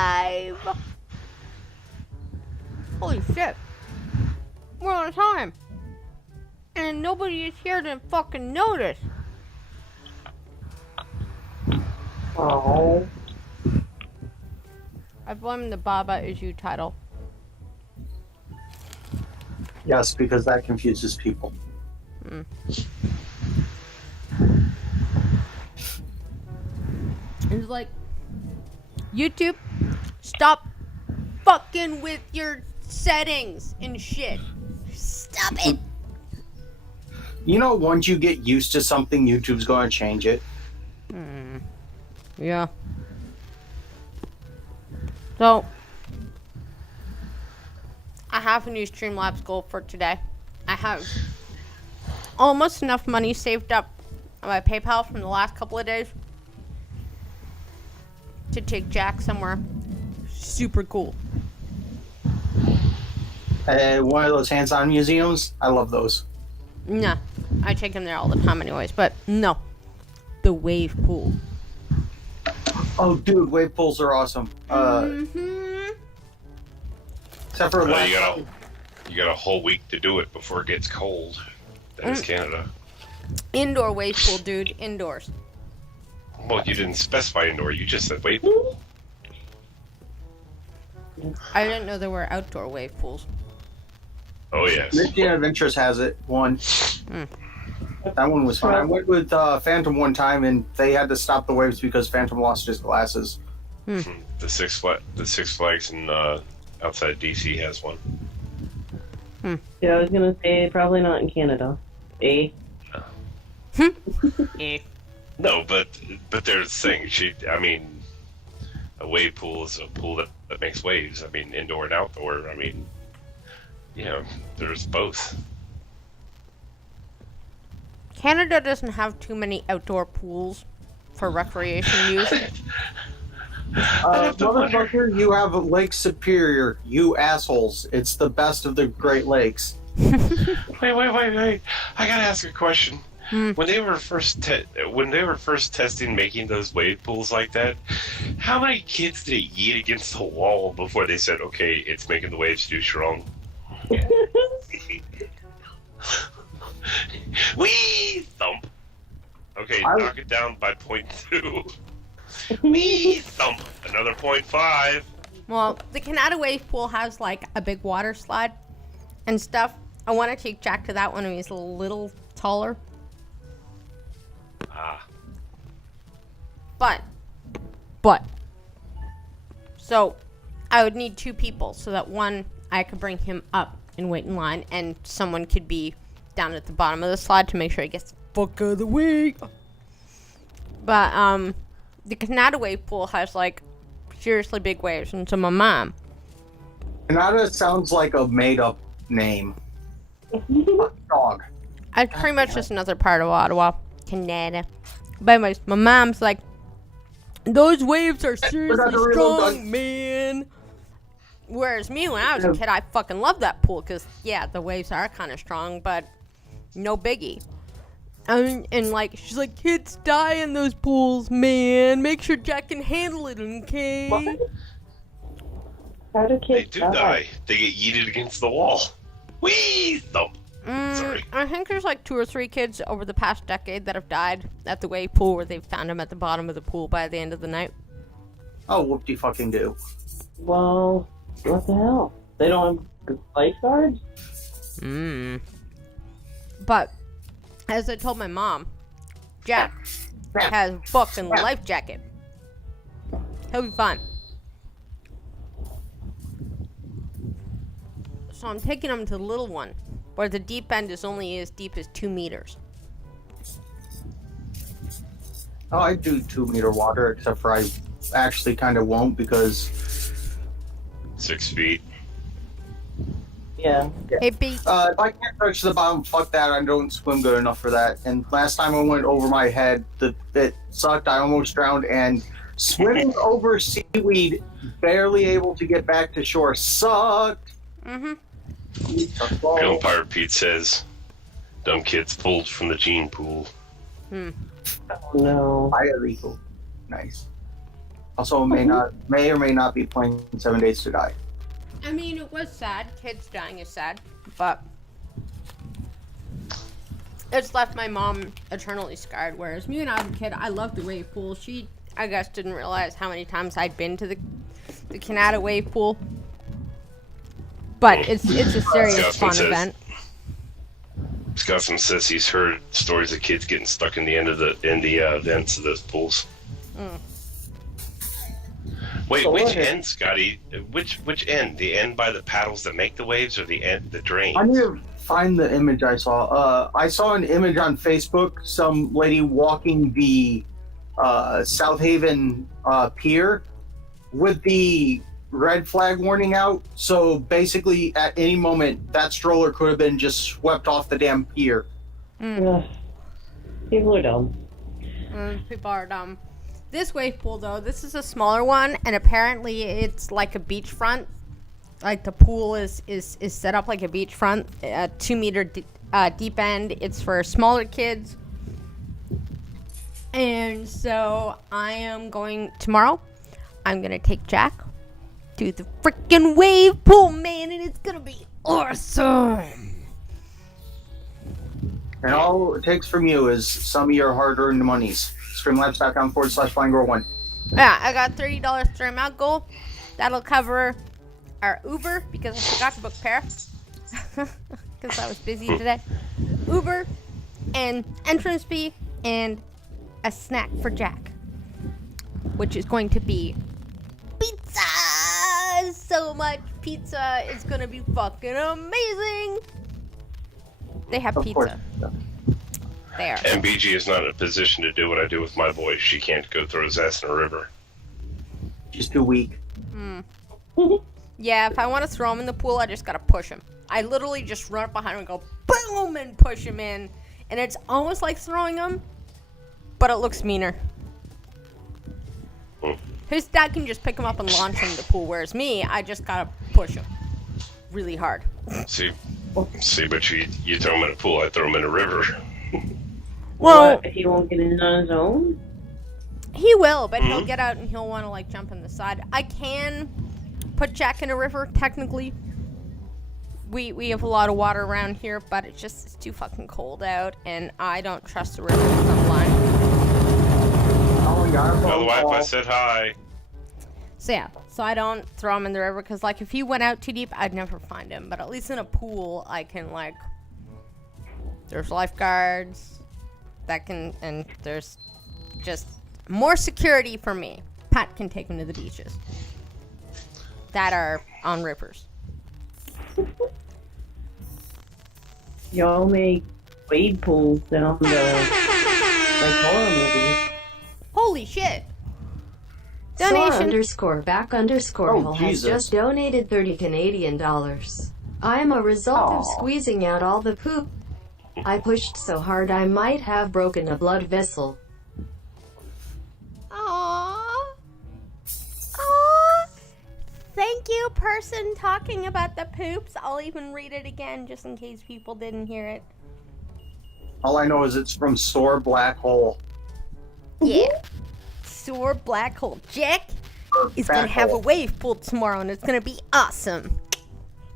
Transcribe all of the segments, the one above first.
live. Holy shit. We're on time. And nobody is here to fucking notice. Oh. I blame the Baba Is You title. Yes, because that confuses people. It's like, YouTube, stop fucking with your settings and shit. Stop it. You know, once you get used to something, YouTube's going to change it. Yeah. So, I have a new Streamlabs goal for today. I have almost enough money saved up on my PayPal from the last couple of days to take Jack somewhere super cool. One of those hands-on museums, I love those. Nah, I take him there all the time anyways, but no. The wave pool. Oh, dude, wave pools are awesome. Except for well, you got a whole week to do it before it gets cold. That is Canada. Indoor wave pool, dude. Indoors. Well, you didn't specify indoor. You just said wave pool. I didn't know there were outdoor wave pools. Oh, yes. Michigan Adventures has it. One. That one was fun. I went with Phantom one time, and they had to stop the waves because Phantom lost his glasses. The Six Flags in outside DC has one. Yeah, I was gonna say probably not in Canada. No, but they're saying a wave pool is a pool that makes waves. I mean, indoor and outdoor. I mean, there's both. Canada doesn't have too many outdoor pools for recreation use. Motherfucker, you have Lake Superior, you assholes. It's the best of the Great Lakes. Wait! I gotta ask a question. When they were first testing making those wave pools like that, how many kids did it yeet against the wall before they said, "Okay, it's making the waves too strong"? Wee thump. Okay, knock it down by 0.2. Wee thump. Another 0.5. Well, the Canada wave pool has like a big water slide and stuff. I want to take Jack to that one when he's a little taller. But. So, I would need 2 people so that one, I could bring him up and wait in line, and someone could be down at the bottom of the slide to make sure he gets the fuck out of the way. But, the Canada wave pool has, like, seriously big waves, and so my mom. Canada sounds like a made-up name. Dog. It's pretty much just another part of Ottawa, Canada. But anyways, my mom's like, those waves are seriously strong, man. Whereas me, when I was a kid, I fucking loved that pool, because, yeah, the waves are kind of strong, but no biggie. And like, she's like, kids die in those pools, man. Make sure Jack can handle it, okay? What? How do They kids do die. They get yeeted against the wall. Wee thump. Sorry. I think there's like 2 or 3 kids over the past decade that have died at the wave pool, where they've found them at the bottom of the pool by the end of the night. Oh, whoop-de-fucking-do. Well, what the hell? They don't have lifeguards? But, as I told my mom, Jack has a fucking life jacket. He'll be fine. So I'm taking him to the little one, where the deep end is only as deep as 2 meters. Oh, I do 2-meter water, except for I actually kind of won't because 6 feet. Yeah. Hey, B. if I can't touch the bottom, fuck that. I don't swim good enough for that. And last time I went over my head, it sucked. I almost drowned. And swimming over seaweed, barely able to get back to shore, sucked. Vampire Pete says, "Dumb kids pulled from the gene pool." Oh, no. Fire eagle. Nice. Also, may or may not be playing 7 Days to Die. I mean, it was sad. Kids dying is sad, but it's left my mom eternally scarred. Whereas me when I was a kid, I loved the wave pool. She, I guess, didn't realize how many times I'd been to the Canada wave pool. But it's a serious fun event. Scotsman says he's heard stories of kids getting stuck in the vents of those pools. Wait, So which what is- end, Scotty? Which end? The end by the paddles that make the waves, or the drains? I need to find the image I saw. I saw an image on Facebook. Some lady walking the South Haven pier with the red flag warning out. So basically, at any moment, that stroller could have been just swept off the damn pier. Ugh. People are dumb. People are dumb. This wave pool, though, this is a smaller one, and apparently it's like a beachfront. Like the pool is set up like a beachfront, 2 meter deep end. It's for smaller kids. And so I am going tomorrow. I'm gonna take Jack to the freaking wave pool, man, and it's gonna be awesome. And all it takes from you is some of your hard-earned monies. Streamlabs.com/BlindGirl1. Yeah, I got $30 stream out goal. That'll cover our Uber because I forgot to book pair because I was busy today. Uber and entrance fee and a snack for Jack, which is going to be pizza. So much pizza. It's gonna be fucking amazing. They have Of course. pizza there. MBG is not in a position to do what I do with my boy. She can't go throw his ass in a river. She's too weak. Yeah, if I want to throw him in the pool, I just gotta push him. I literally just run up behind him and go boom and push him in, and it's almost like throwing him, but it looks meaner. His dad can just pick him up and launch him in the pool, whereas me, I just gotta push him really hard. See, but you throw him in a pool, I throw him in a river. Well, What, if he won't get in on his own? he will, but he'll get out and he'll want to like jump in the side. I can put Jack in a river, technically. We have a lot of water around here, but it's too fucking cold out, and I don't trust the river with some line. Oh, yeah. Well, the Wi-Fi said hi. So yeah, so I don't throw him in the river, because like if he went out too deep, I'd never find him. But at least in a pool, I can like, there's lifeguards that can, and there's just more security for me. Pat can take him to the beaches that are on rivers. Y'all make wade pools down the like horror movies. Holy shit! Sora Donation. _back_Hill Oh, has Jesus. just donated 30 Canadian dollars. I'm a result of Aw. squeezing out all the poop. I pushed so hard I might have broken a blood vessel. Aww. Aww. Thank you, person talking about the poops. I'll even read it again just in case people didn't hear it. All I know is it's from Sore Black Hole. Yeah. Sore black hole. Jack Or is Fat gonna have a Hole. wave pool tomorrow, and it's gonna be awesome.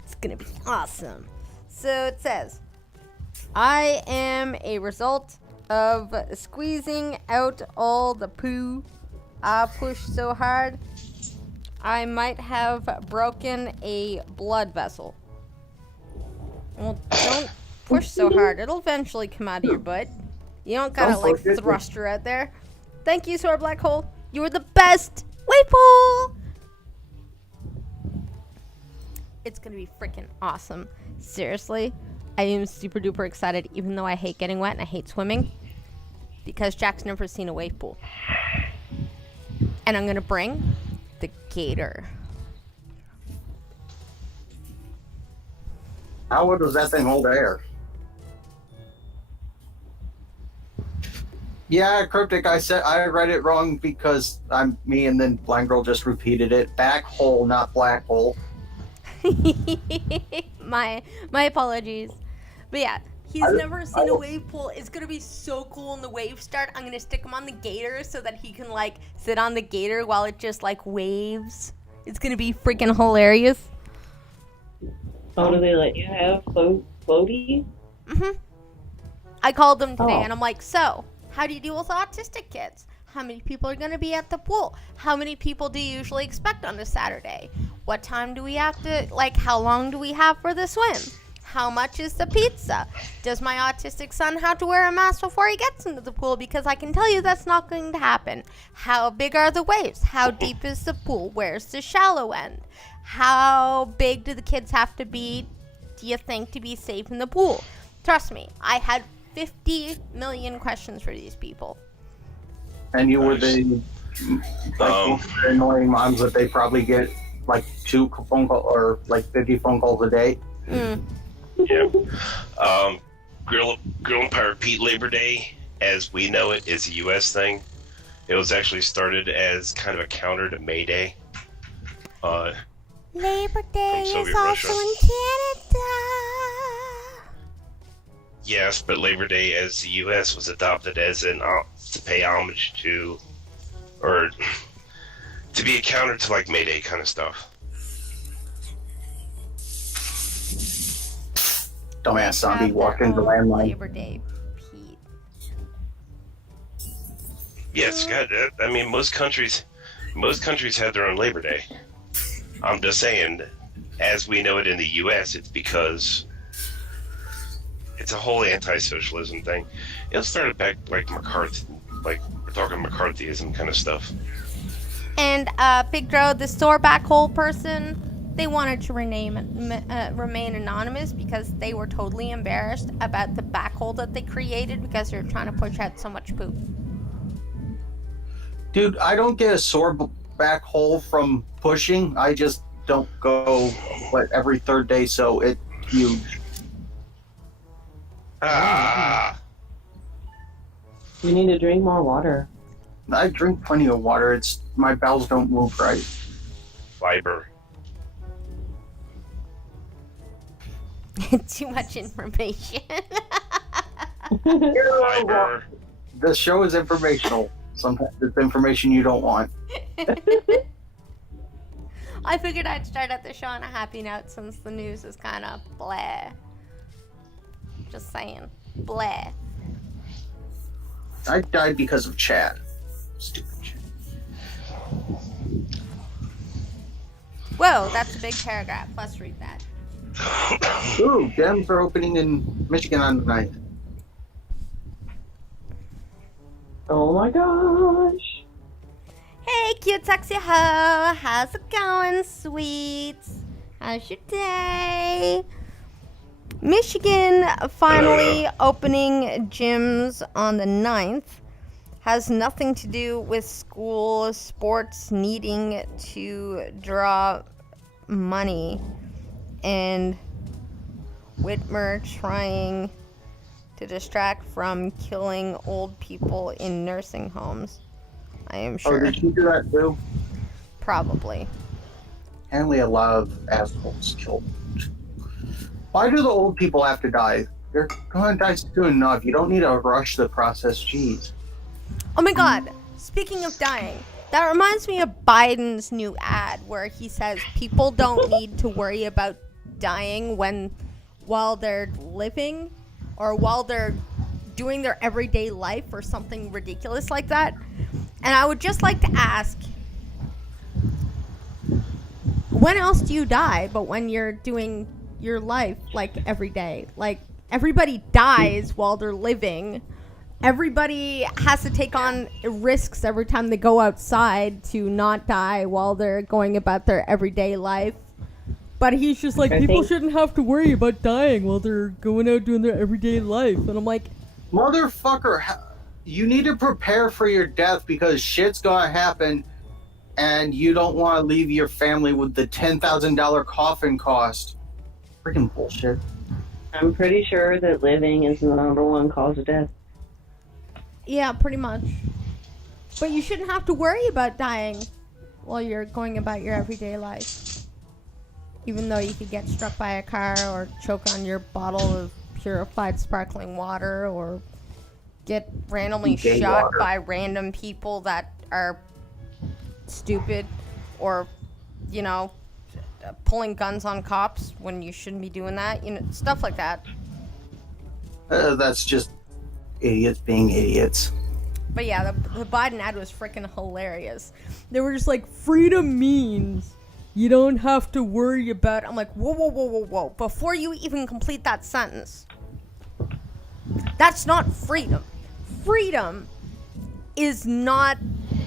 It's gonna be awesome. So it says, I am a result of squeezing out all the poo. I pushed so hard, I might have broken a blood vessel. Well, don't push so hard. It'll eventually come out of your butt. You don't gotta Don't like push it. thrust her out there. Thank you, Sore Black Hole. You were the best. Wave pool. It's gonna be freaking awesome. Seriously, I am super duper excited, even though I hate getting wet and I hate swimming, because Jack's never seen a wave pool. And I'm gonna bring the gator. How does that thing hold air? Yeah, Cryptic, I read it wrong because I'm me, and then Blind Girl just repeated it. Back hole, not black hole. my apologies. But yeah, He's never seen a wave pool. It's gonna be so cool when the waves start. I'm gonna stick him on the gator so that he can like sit on the gator while it just like waves. It's gonna be freaking hilarious. Oh, do they let you have floaties? I called them today Oh. and I'm like, so how do you deal with autistic kids? How many people are gonna be at the pool? How many people do you usually expect on a Saturday? What time do we have to, like, how long do we have for the swim? How much is the pizza? Does my autistic son have to wear a mask before he gets into the pool? Because I can tell you that's not going to happen. How big are the waves? How deep is the pool? Where's the shallow end? How big do the kids have to be, do you think, to be safe in the pool? Trust me, I had 50 million questions for these people. And you were the annoying moms that they probably get like 2 phone calls or like 50 phone calls a day. Yeah. Grill and Pirate Pete Labor Day, as we know it, is a U.S. thing. It was actually started as kind of a counter to May Day. Labor Day is Soviet also Russia. in Canada. Yes, but Labor Day as the U.S. was adopted as an to pay homage to, or to be a counter to like May Day kind of stuff. Dumbass zombie Have walked their into the own landline. Labor Day, Pete. Yes, God, I mean most countries have their own Labor Day. I'm just saying, as we know it in the U.S., it's because it's a whole anti-socialism thing. It started back like McCarthy, like we're talking McCarthyism kind of stuff. And Big Dro, the store back hole person, they wanted to remain anonymous because they were totally embarrassed about the back hole that they created because they were trying to push out so much poop. Dude, I don't get a sore back hole from pushing. I just don't go every third day, so it's huge. Ah, You need to drink more water. I drink plenty of water. It's my bowels don't move right. fiber. Too much information. Fiber. The show is informational. Sometimes it's information you don't want. I figured I'd start out the show on a happy note since the news is kind of blah. Just saying. Blah. I died because of Chad. Stupid shit. Whoa, that's a big paragraph. Let's read that. Ooh, Dems are opening in Michigan on the 9th. Oh my gosh. Hey, cute sexy hoe. How's it going, sweets? How's your day? Michigan finally opening gyms on the 9th has nothing to do with school sports needing to draw money and Whitmer trying to distract from killing old people in nursing homes. I am Oh, sure. did you do that too? Probably. Apparently a lot of assholes killed. Why do the old people have to die? They're going to die soon enough. You don't need to rush the process. Jeez. Oh my god, speaking of dying, that reminds me of Biden's new ad where he says people don't need to worry about dying while they're living or while they're doing their everyday life or something ridiculous like that. And I would just like to ask, when else do you die but when you're doing your life like every day? Like everybody dies while they're living. Everybody has to take on risks every time they go outside to not die while they're going about their everyday life. But he's just like, people shouldn't have to worry about dying while they're going out doing their everyday life. And I'm like, Motherfucker, you need to prepare for your death because shit's gonna happen and you don't want to leave your family with the $10,000 coffin cost. Freaking bullshit. I'm pretty sure that living is the #1 cause of death. yeah, pretty much. But you shouldn't have to worry about dying while you're going about your everyday life. Even though you could get struck by a car or choke on your bottle of purified sparkling water or get randomly Gay shot water. by random people that are stupid or, you know, pulling guns on cops when you shouldn't be doing that. You know, stuff like that. That's just idiots being idiots. But yeah, the Biden ad was freaking hilarious. They were just like, freedom means you don't have to worry about. I'm like, whoa, whoa, whoa, whoa, whoa. Before you even complete that sentence, that's not freedom. Freedom is not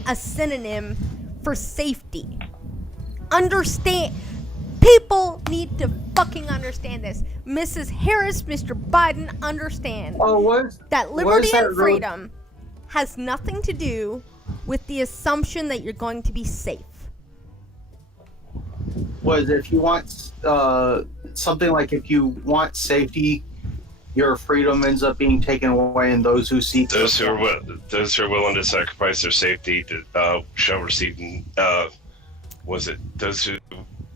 a synonym for safety. Understand. People need to fucking understand this. Mrs. Harris, Mr. Biden, understand that liberty and freedom has nothing to do with the assumption that you're going to be safe. Was if you want something like if you want safety, your freedom ends up being taken away, and those who seek Those who are willing to sacrifice their safety shall receive.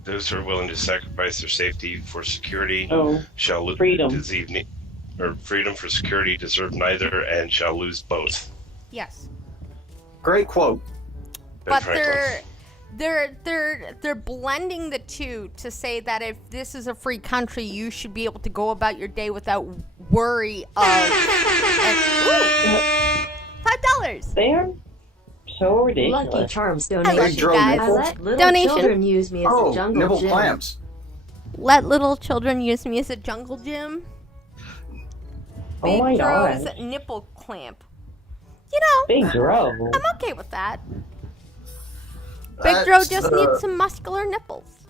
Those who are willing to sacrifice their safety for security shall lose freedom. Freedom for security deserve neither and shall lose both. Yes. Great quote. But Franklin. they're blending the two to say that if this is a free country, you should be able to go about your day without worry of $5. They're so ridiculous. Lucky Charms I love donation. you guys. I let little Donation. children use me as a jungle nibble gym. clamps. Let little children use me as a jungle gym. Oh my Big Dro's gosh. nipple clamp. You know, Big Dro. I'm okay with that. Big Dro just needs some muscular nipples.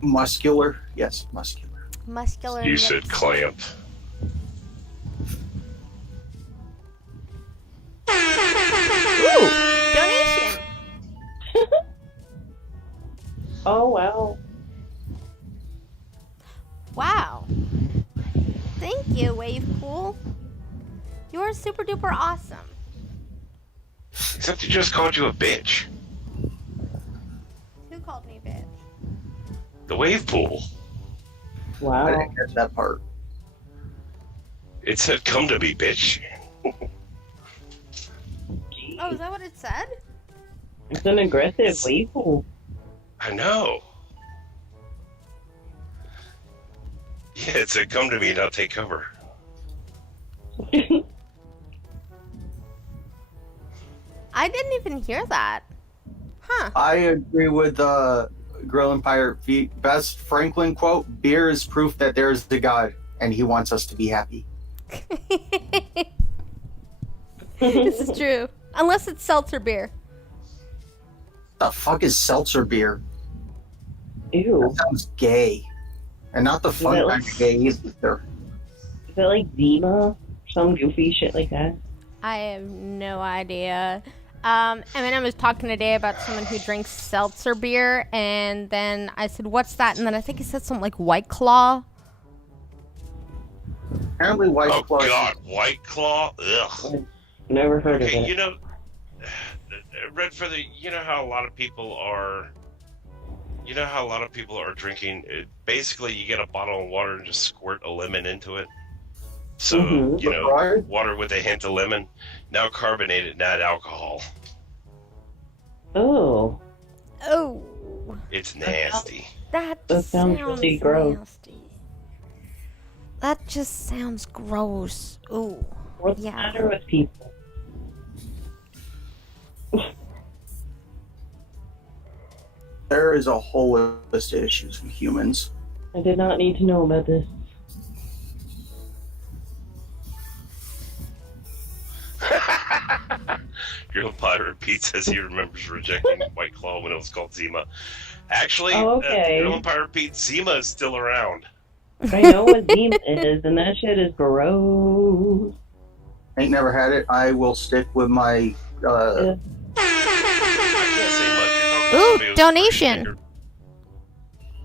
Muscular. Yes, muscular. Muscular You nips. said clamp. Ooh, donation. Oh, wow. Wow. Thank you, Wave Pool. You're super duper awesome. Except he just called you a bitch. Who called me bitch? The wave pool. I Wow. didn't catch that part. It said, "Come to me, bitch." Oh, is that what it said? It's an aggressive weevil. I know. Yeah, it said, "Come to me, now take cover." I didn't even hear that. Huh. I agree with Grill Empire best Franklin quote. Beer is proof that there is a God, and he wants us to be happy. This is true. Unless it's seltzer beer. The fuck is seltzer beer? Ew. That sounds gay. And not the fun Well- kind of gay either. Is that like Zima? Some goofy shit like that? I have no idea. Eminem was talking today about someone who drinks seltzer beer, and then I said, "What's that?" And then I think he said something like White Claw. Apparently White Oh Claw. God, White Claw. Ugh. Never heard of Okay, it. you know, Red Feather. You know how a lot of people are. You know how a lot of people are drinking. Basically, you get a bottle of water and just squirt a lemon into it. So Mhm. you know, Right. water with a hint of lemon. Now carbonated, not alcohol. Oh. Oh, It's nasty. that That sounds really gross. nasty. That just sounds gross. Ooh. What's the Yeah. matter with people? There is a whole list of issues with humans. I did not need to know about this. Your pirate Pete says he remembers rejecting White Claw when it was called Zima. Actually, Oh, okay. Your pirate Pete, Zima is still around. I know what Zima is, and that shit is gross. Ain't never had it. I will stick with my. I can't say much. You're talking to Ooh, somebody who's donation. pretty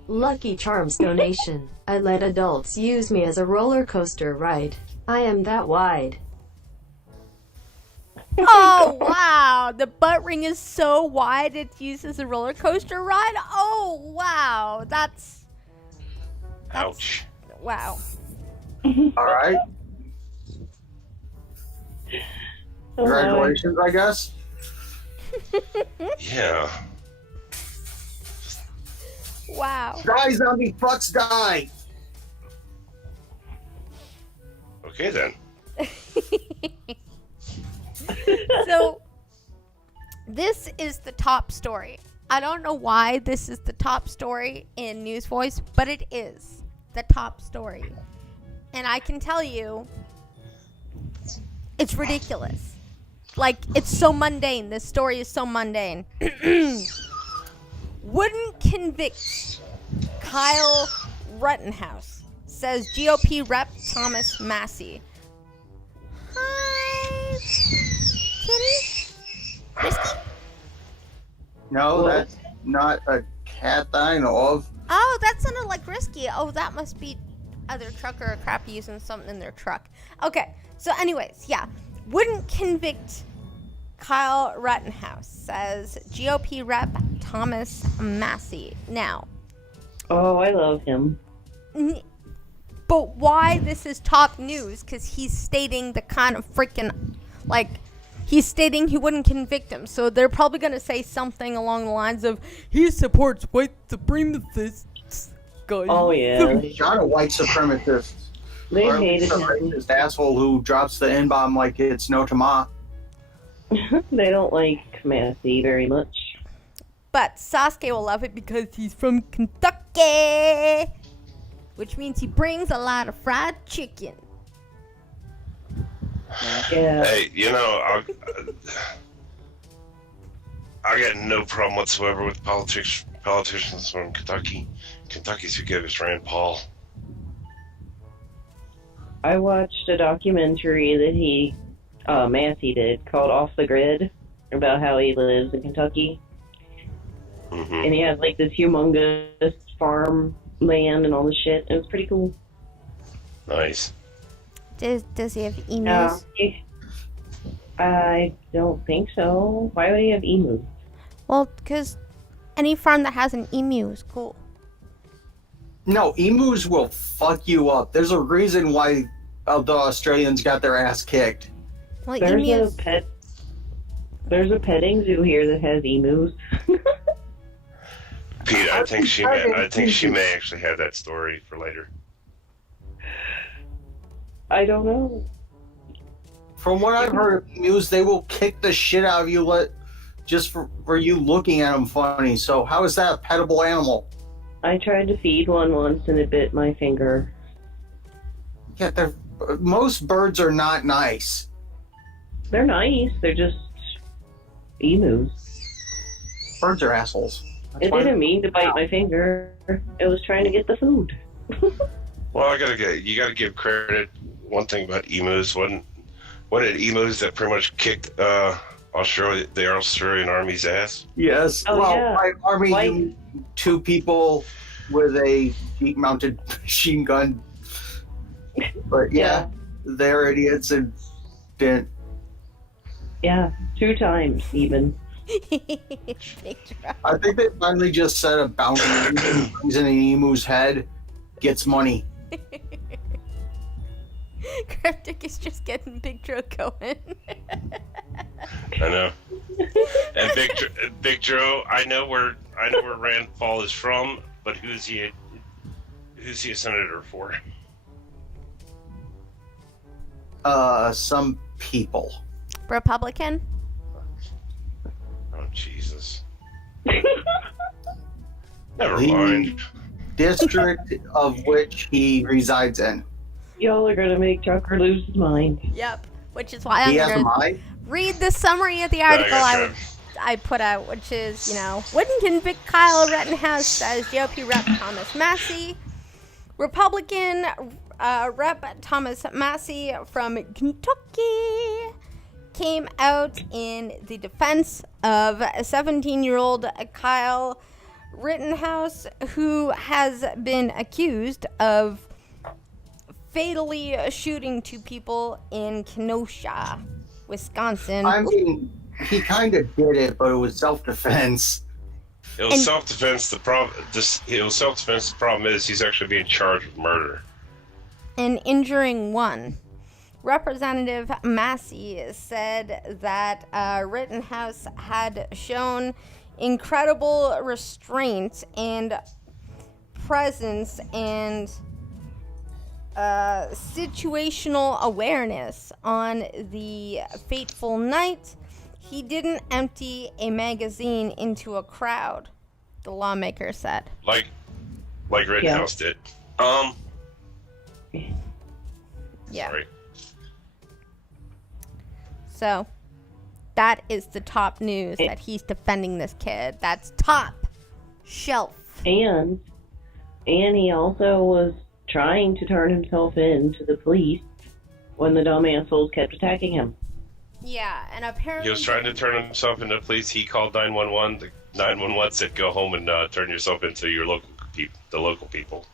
Lucky Charms donation. I let adults use me as a roller coaster ride. I am that wide. Oh, wow. The butt ring is so wide it's used as a roller coaster ride. Oh, wow. That's Ouch. wow. All right. Congratulations, I guess. Yeah. Wow. Die, zombie fucks, die. Okay then. So, this is the top story. I don't know why this is the top story in News Voice, but it is the top story. And I can tell you, it's ridiculous. Like, it's so mundane. This story is so mundane. Wouldn't convict Kyle Rittenhouse, says GOP Rep Thomas Massey. Hi, kitty. Risky? No, that's not a cat that I know of. Oh, that sounded like Risky. Oh, that must be other trucker or crap using something in their truck. Okay, so anyways, yeah. Wouldn't convict Kyle Rittenhouse, says GOP Rep Thomas Massey. Now, Oh, I love him. but why this is top news? Because he's stating the kind of freaking, like, he's stating he wouldn't convict him. So they're probably going to say something along the lines of, he supports white supremacists. Guys. Oh, yeah. Not a white supremacist. They Or at hated least a him. racist asshole who drops the N-bomb like it's no tomorrow. They don't like Massey very much. But Sasuke will love it because he's from Kentucky, which means he brings a lot of fried chicken. Yeah. Hey, you know, I got no problem whatsoever with politicians from Kentucky. Kentucky's who gave us Rand Paul. I watched a documentary that Massey did, called Off the Grid, about how he lives in Kentucky. Mm-hmm. And he has, like, this humongous farm land and all this shit. It was pretty cool. Nice. Does he have emus? Yeah. I don't think so. Why would he have emus? Well, because any farm that has an emu is cool. No, emus will fuck you up. There's a reason why the Australians got their ass kicked. Well, There's emus. There's a petting zoo here that has emus. Pete, I think she may actually have that story for later. I don't know. From what I've heard of emus, they will kick the shit out of you just for you looking at them funny. So how is that a petable animal? I tried to feed one once and it bit my finger. Yeah, most birds are not nice. They're nice. They're just emus. Birds are assholes. That's It why- didn't mean to bite my finger. It was trying to get the food. Well, you gotta give credit. One thing about emus, what did emus that pretty much kicked the Australian Army's ass? Yes. Oh, well, yeah. by army, Why- you mean two people with a jeep-mounted machine gun. But yeah, they're idiots and didn't. Yeah, 2 times even. Big drop. I think they finally just set a boundary. He's in an emu's head, gets money. Cryptic is just getting Big Joe going. I know. And Big Joe, I know where Rand Paul is from, but who's he a senator for? Some people. Republican? Oh Jesus. Never The mind. district of which he resides in. Y'all are gonna make Tucker lose his mind. Yep. Which is why I'm He has a going to mind. read the summary of the article I put out, which is, wouldn't convict Kyle Rittenhouse, says GOP Rep Thomas Massey. Republican Rep Thomas Massey from Kentucky came out in the defense of a 17-year-old Kyle Rittenhouse, who has been accused of fatally shooting 2 people in Kenosha, Wisconsin. I mean, he kind of did it, but it was self-defense. It was self-defense. The problem is he's actually being charged with murder. and injuring one. Representative Massey said that Rittenhouse had shown incredible restraint and presence and situational awareness on the fateful night. He didn't empty a magazine into a crowd, the lawmaker said. Like Rittenhouse did. Yeah. Sorry. So, that is the top news, that he's defending this kid. That's top shelf. And he also was trying to turn himself in to the police when the dumb assholes kept attacking him. Yeah, and apparently... He was trying to turn himself into police. He called 911. The 911 said, go home and turn yourself into your the local people.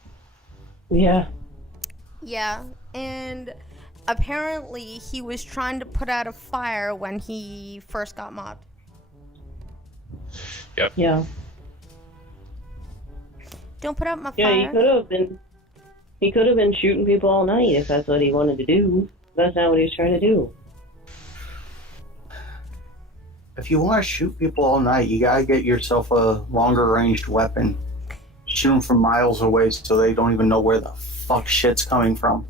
Yeah. Yeah, and apparently he was trying to put out a fire when he first got mobbed. Yep. Yeah. Don't put out my fire. Yeah, he could have been shooting people all night if that's what he wanted to do. That's not what he was trying to do. If you want to shoot people all night, you gotta get yourself a longer ranged weapon. Shoot them from miles away so they don't even know where the fuck shit's coming from.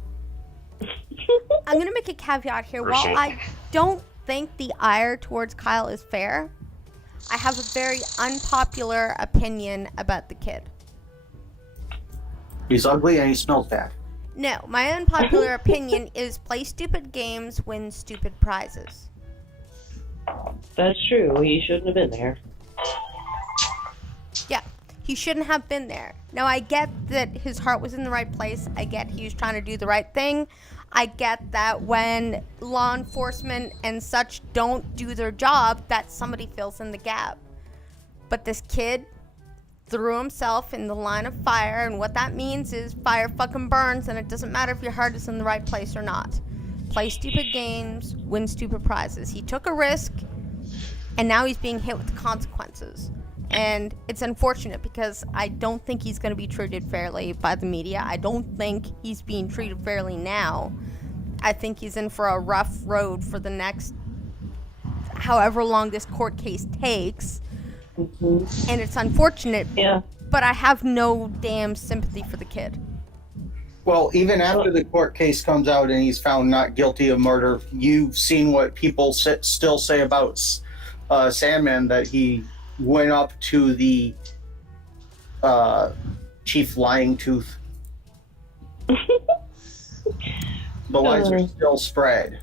I'm going to make a caveat here. While I don't think the ire towards Kyle is fair, I have a very unpopular opinion about the kid. He's ugly and he smells bad. No, my unpopular opinion is play stupid games, win stupid prizes. That's true. He shouldn't have been there. Yeah, he shouldn't have been there. Now, I get that his heart was in the right place. I get he was trying to do the right thing. I get that when law enforcement and such don't do their job, that somebody fills in the gap. But this kid threw himself in the line of fire, and what that means is fire fucking burns, and it doesn't matter if your heart is in the right place or not. Play stupid games, win stupid prizes. He took a risk, and now he's being hit with the consequences. And it's unfortunate because I don't think he's going to be treated fairly by the media. I don't think he's being treated fairly now. I think he's in for a rough road for the next however long this court case takes. Mm-hmm. And it's unfortunate, but I have no damn sympathy for the kid. Well, even after the court case comes out and he's found not guilty of murder, you've seen what people still say about Sandman, that he went up to the chief lying tooth. The lies are still spread.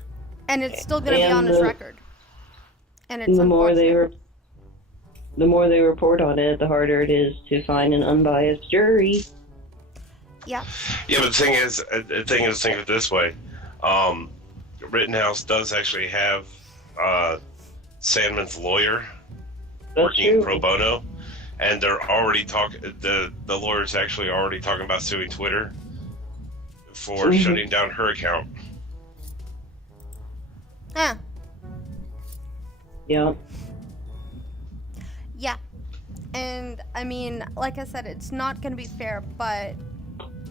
And it's still going to be on his record. And it's the more they report on it, the harder it is to find an unbiased jury. Yeah. Yeah, but the thing is, think of it this way. Rittenhouse does actually have Sandman's lawyer working pro bono, and they're already the lawyer's actually already talking about suing Twitter for shutting down her account. Yeah. Yeah. Yeah. And, I mean, like I said, it's not going to be fair, but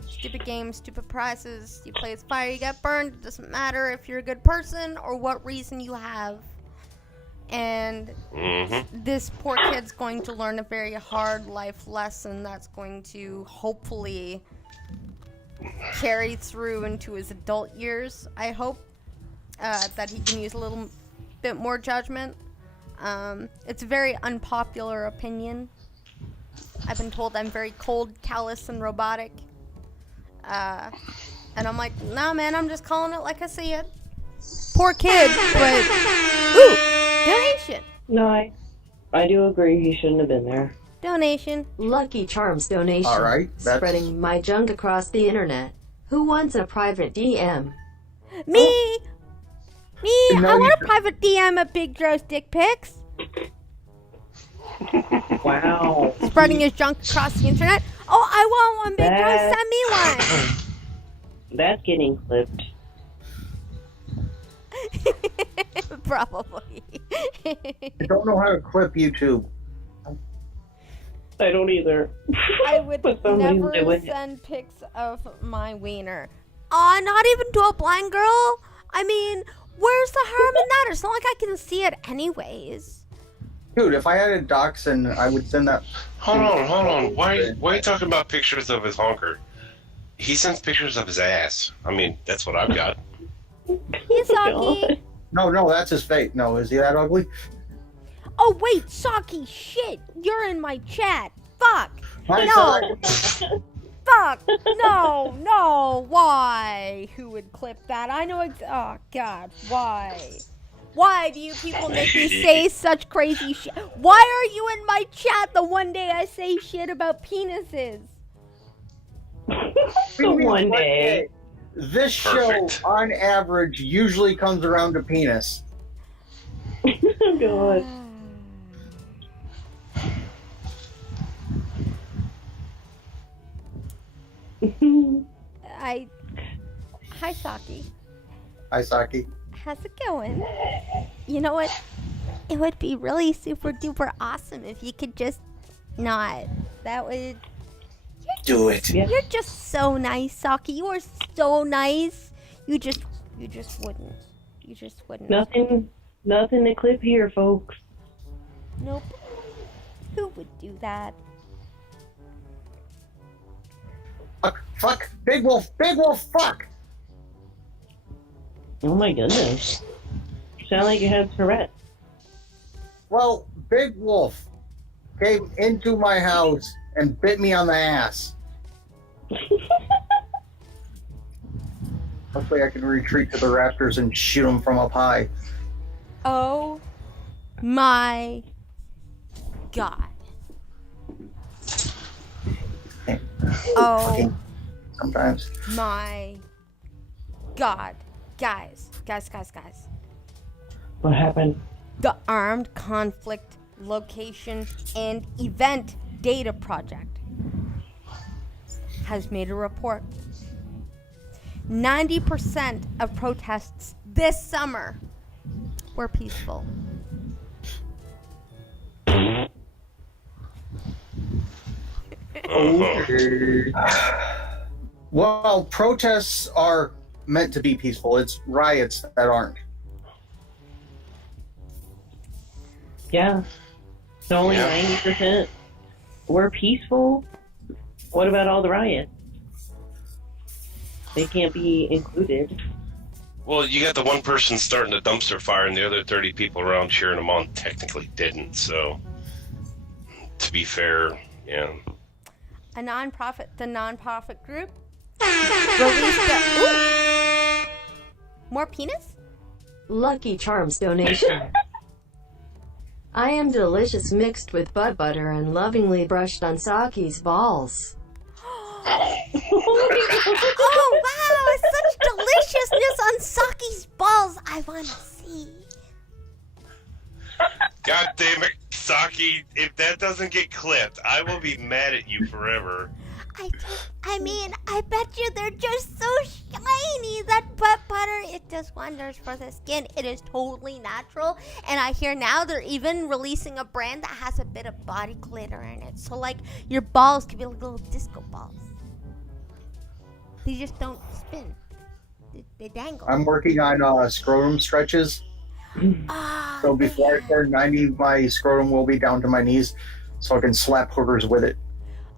stupid games, stupid prizes, you play with fire, you get burned. It doesn't matter if you're a good person or what reason you have. And this poor kid's going to learn a very hard life lesson that's going to hopefully carry through into his adult years. I hope that he can use a little bit more judgment. It's a very unpopular opinion. I've been told I'm very cold, callous, and robotic. And I'm like, nah, man, I'm just calling it like I see it. Poor kid, but... Ooh! Donation! No, I do agree he shouldn't have been there. Donation. Lucky Charms donation. All right. Spreading my junk across the internet. Who wants a private DM? Me! Me! No, I want you- a private DM of Big Gross dick pics. Wow. Spreading his junk across the internet. Oh, I want one, Big Gross. Send me one. That's getting clipped. Probably. I don't know how to clip YouTube. I don't either. I would For some reason, never I wouldn't. send pics of my wiener. Not even to a blind girl? I mean, where's the harm in that? It's not like I can see it anyways. Dude, if I had a dachshund, I would send that. Hold on. Why are you talking about pictures of his honker? He sends pictures of his ass. I mean, that's what I've got. Hey, Saki. No, that's his fate. No, is he that ugly? Oh, wait, Saki, shit. You're in my chat. Fuck. Hi, No. Saki. Fuck. No. Why? Who would clip that? I know oh, God. Why? Why do you people make me say such crazy shit? Why are you in my chat the one day I say shit about penises? One day. This Perfect. show, on average, usually comes around to penis. Oh, God. Hi, Saki. Hi, Saki. How's it going? You know what? It would be really super duper awesome if you could just not. That would. Do it. Yeah. You're just so nice, Saki. You are so nice. You just wouldn't. You just wouldn't. Nothing to clip here, folks. Nope. Who would do that? Fuck. Big wolf, fuck. Oh my goodness. You sound like you had Tourette. Well, Big Wolf came into my house and bit me on the ass. Hopefully I can retreat to the rafters and shoot them from up high. Oh my God. Oh Sometimes. my God. Guys. What happened? The Armed Conflict Location and Event Data Project has made a report. 90% of protests this summer were peaceful. Well, protests are meant to be peaceful. It's riots that aren't. Yeah. So only Yeah. 90% were peaceful. What about all the riots? They can't be included. Well, you got the one person starting a dumpster fire and the other 30 people around cheering him on technically didn't, so to be fair, yeah. The nonprofit group released a... Ooh! More penis? Lucky Charms donation. I am delicious mixed with butt butter and lovingly brushed on Saki's balls. Oh wow, such deliciousness on Saki's balls. I want to see. God damn it, Saki, if that doesn't get clipped, I will be mad at you forever. I mean, I bet you they're just so shiny. That butt butter, it does wonders for the skin. It is totally natural. And I hear now they're even releasing a brand that has a bit of body glitter in it. So like your balls could be like little disco balls. They just don't spin. They dangle. I'm working on scrotum stretches. Ah, So before I turn 90, my scrotum will be down to my knees so I can slap hookers with it.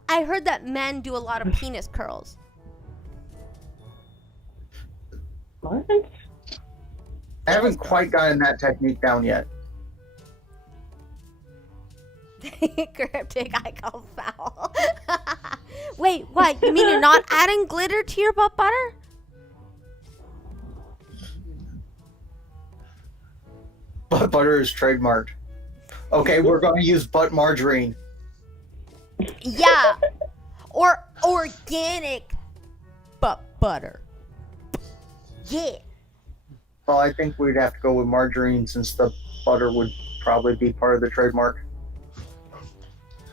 I heard that men do a lot of penis curls. What? I haven't quite gotten that technique down yet. Cryptic, I call foul. Wait, what? You mean you're not adding glitter to your butt butter? Butt butter is trademarked. Okay, we're going to use butt margarine. Yeah. Or organic butt butter. Yeah. Well, I think we'd have to go with margarine since the butter would probably be part of the trademark.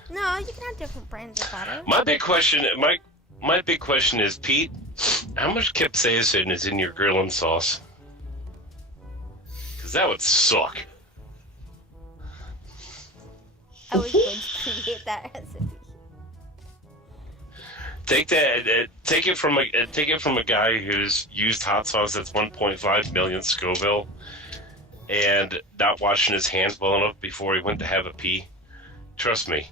No, you can have different brands of butter. My big question is, Pete, how much capsaicin is in your grilling sauce? Because that would suck. I was going to create that recipe. Take it from a guy who's used hot sauce that's 1.5 million Scoville, and not washing his hands well enough before he went to have a pee. Trust me,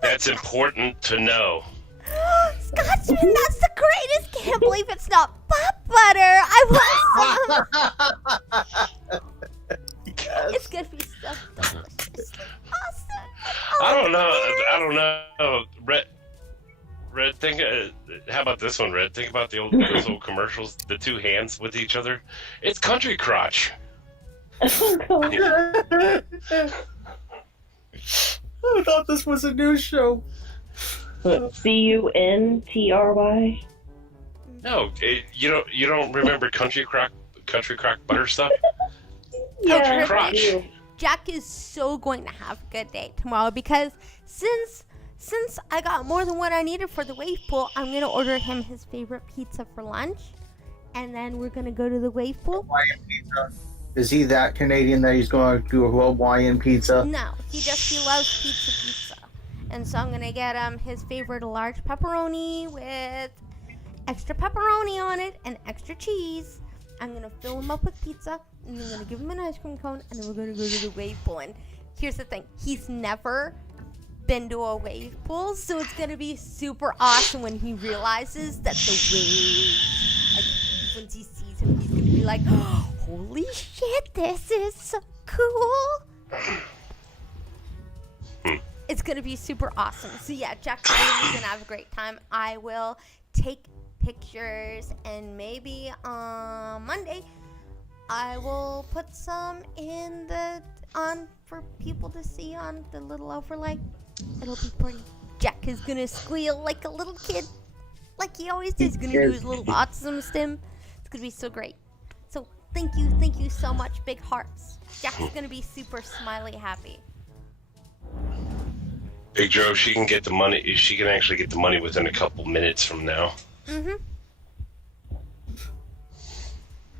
that's important to know. Scotsman, that's the greatest. Can't believe it's not butt butter. I want some. It's gonna be so delicious. Awesome. I don't know. Red, think. How about this one, Red? Think about those old commercials. The two hands with each other. It's country crotch. Oh, God. I thought this was a news show. Cuntry? No, you don't remember country crock butter stuff? Yeah. Crotch. Jack is so going to have a good day tomorrow because since I got more than what I needed for the wave pool, I'm gonna order him his favorite pizza for lunch, and then we're gonna go to the wave pool. Hawaiian pizza. Is he that Canadian that he's going to do a Hawaiian pizza? No, he loves pizza. And so I'm gonna get his favorite large pepperoni with extra pepperoni on it and extra cheese. I'm gonna fill him up with pizza, and I'm gonna give him an ice cream cone, and then we're gonna go to the wave pool. And here's the thing: he's never been to a wave pool, so it's gonna be super awesome when he realizes that the waves, like once he sees him, he's gonna be like, oh, holy shit, this is so cool. It's gonna be super awesome. So yeah, Jack's gonna have a great time. I will take pictures, and maybe on Monday I will put some on for people to see on the little overlay. It'll be pretty. Jack is gonna squeal like a little kid, like he always does. He's gonna do his little autism stim. It's gonna be so great. So thank you so much, big hearts. Jack's gonna be super smiley happy. Big Joe, she can get the money. She can actually get the money within a couple minutes from now. Mhm.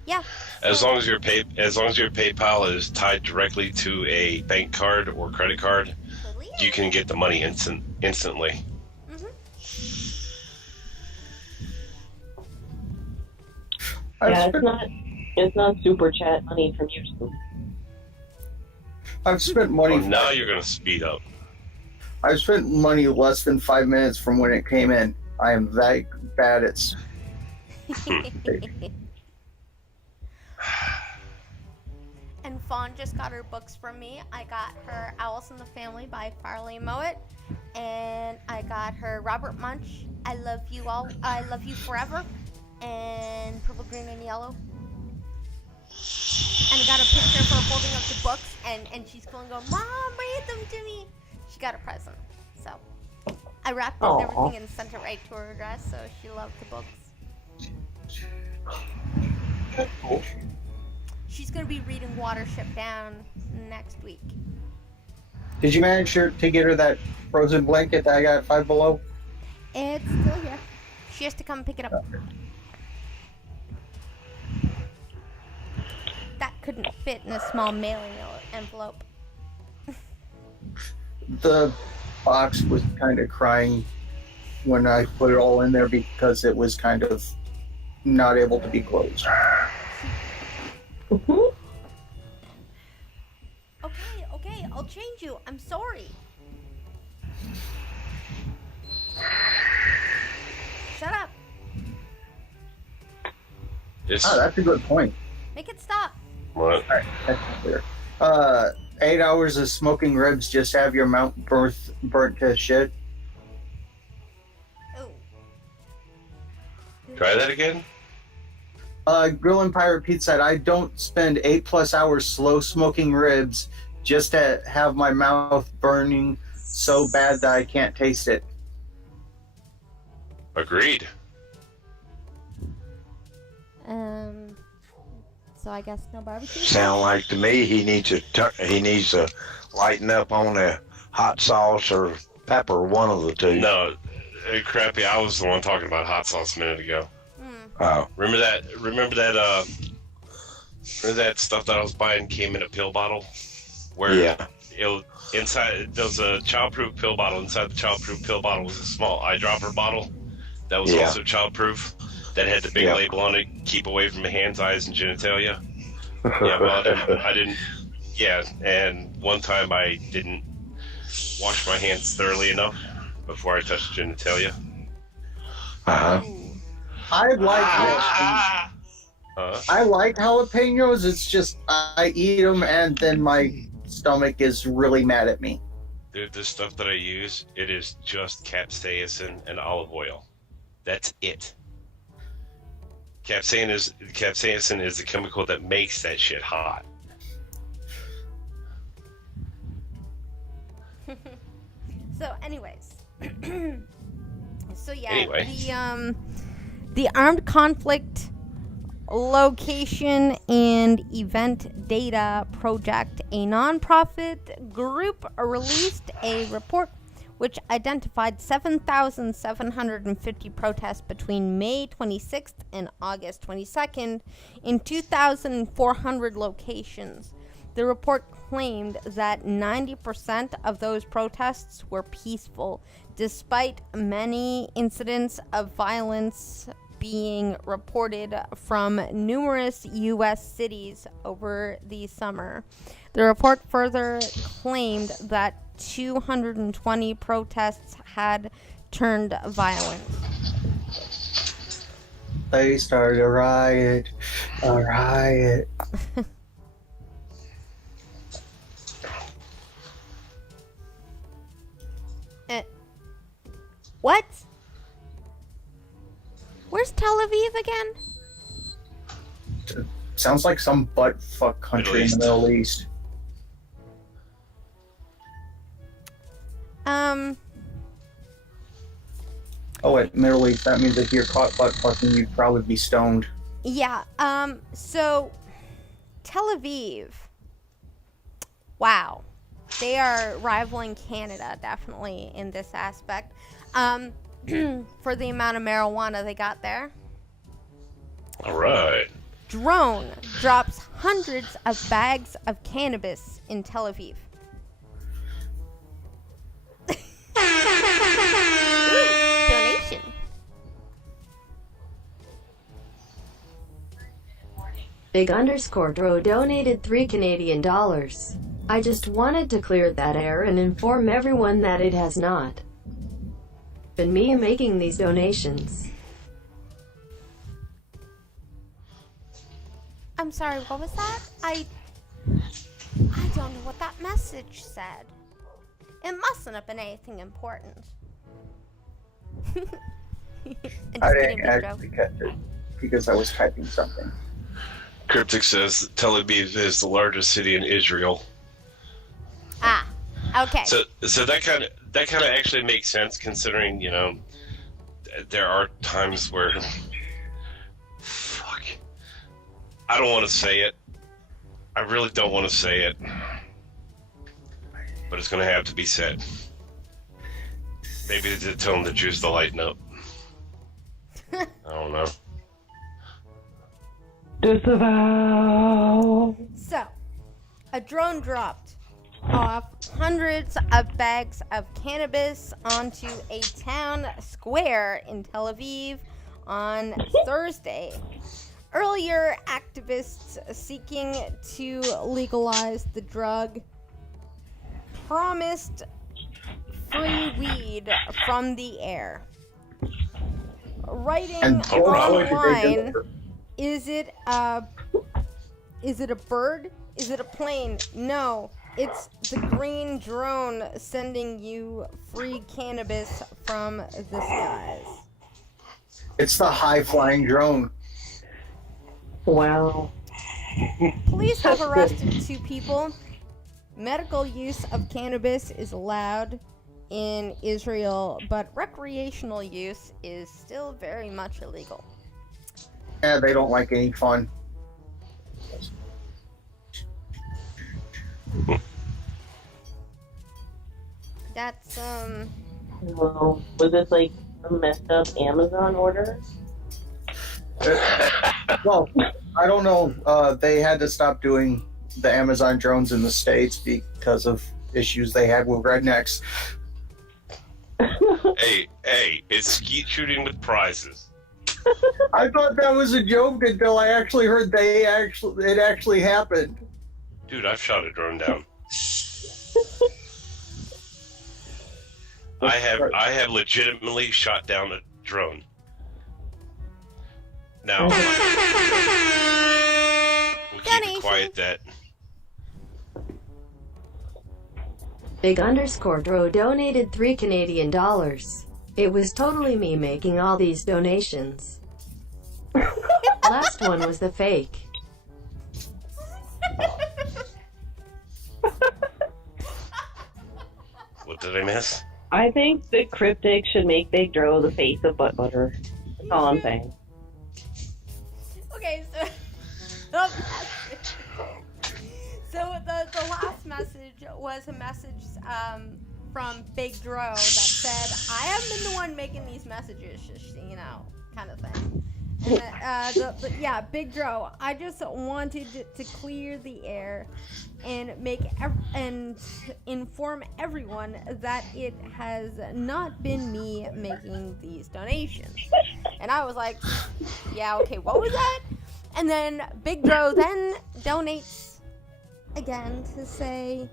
Yeah. As long as your PayPal is tied directly to a bank card or credit card, you can get the money instantly. Mhm. Yeah, it's not super chat money from YouTube. I've spent money. Oh, now you're gonna speed up. I've spent money less than 5 minutes from when it came in. I am that bad at. And Fawn just got her books from me. I got her Owls in the Family by Farley Mowat. And I got her Robert Munch, I Love You All, I Love You Forever, and Purple, Green, and Yellow. And I got a picture of her holding up the books, and she's going, Mom, read them to me. She got a present. So I wrapped it and everything and sent it right to her address, so she loved the books. That's cool. She's going to be reading Watership Down next week. Did you manage to get her that frozen blanket that I got at Five Below? It's still here. She has to come pick it up. That couldn't fit in a small mailing envelope. The box was kind of crying when I put it all in there because it was kind of not able to be closed. Okay, I'll change you. I'm sorry. Shut up. That's a good point. Make it stop. What? All right, that's clear. 8 hours of smoking ribs just have your mouth burnt to shit. Oh. Try that again? Grill and Pirate Pete said, I don't spend 8+ hours slow smoking ribs just to have my mouth burning so bad that I can't taste it. Agreed. So I guess no barbecue. Sound like to me he needs to lighten up on the hot sauce or pepper, one of the two. No, crappy. I was the one talking about hot sauce a minute ago. Oh, Remember that stuff that I was buying came in a pill bottle? Where yeah. Inside there was a childproof pill bottle. Inside the childproof pill bottle was a small eyedropper bottle. That was Yeah. also childproof. That had the big Yeah. label on it, keep away from hands, eyes, and genitalia. Yeah, well, I didn't. Yeah, and one time I didn't wash my hands thoroughly enough before I touched genitalia. Uh-huh. I like I like jalapenos. It's just I eat them and then my stomach is really mad at me. Dude, the stuff that I use, it is just capsaicin and olive oil. That's it. Capsaicin is the chemical that makes that shit hot. So, anyways, so yeah, Anyway. the Armed Conflict Location and Event Data Project, a nonprofit group, released a report which identified 7,750 protests between May 26th and August 22nd in 2,400 locations. The report claimed that 90% of those protests were peaceful, despite many incidents of violence being reported from numerous U.S. cities over the summer. The report further claimed that 220 protests had turned violent. They started a riot. A riot. What? Where's Tel Aviv again? Sounds like some butt fuck country in the Middle East. Oh wait, Middle East. That means if you're caught butt fucking, you'd probably be stoned. Yeah. So Tel Aviv. Wow, they are rivaling Canada definitely in this aspect. For the amount of marijuana they got there. All right. Drone drops hundreds of bags of cannabis in Tel Aviv. Ooh, donation. Big_Dro donated $3 Canadian. I just wanted to clear that air and inform everyone that it has not been me making these donations. I'm sorry, what was that? I don't know what that message said. It mustn't have been anything important. I didn't actually catch it because I was typing something. Cryptic says Tel Aviv is the largest city in Israel. Ah, okay. So that kind of actually makes sense, considering, you know, there are times where, fuck, I don't want to say it. I really don't want to say it, but it's going to have to be said. Maybe to tell them the Jews to lighten up. I don't know. Disavow. So, a drone dropped off hundreds of bags of cannabis onto a town square in Tel Aviv on Thursday. Earlier, activists seeking to legalize the drug promised free weed from the air. Writing online, is it a bird? Is it a plane? No, it's the green drone sending you free cannabis from the skies. It's the high-flying drone. Wow. Police have arrested 2 people. Medical use of cannabis is allowed in Israel, but recreational use is still very much illegal. Yeah, they don't like any fun. That's Well, was this like a messed up Amazon order? Well, I don't know. They had to stop doing the Amazon drones in the States because of issues they had with rednecks. Hey, it's skeet shooting with prizes. I thought that was a joke until I actually heard it actually happened. Dude, I've shot a drone down. I have legitimately shot down a drone. Now, we'll keep it quiet that. Big_Dro donated $3 Canadian. It was totally me making all these donations. Last one was the fake. What did I miss? I think the cryptic should make Big Dro the face of butt butter. That's all I'm saying. Okay, so the last message was a message from Big Dro that said, I have been the one making these messages, just so you know, kind of thing. And yeah, Big Dro, I just wanted to clear the air and and inform everyone that it has not been me making these donations. And I was like, yeah, okay, what was that? And then Big Dro then donates again to say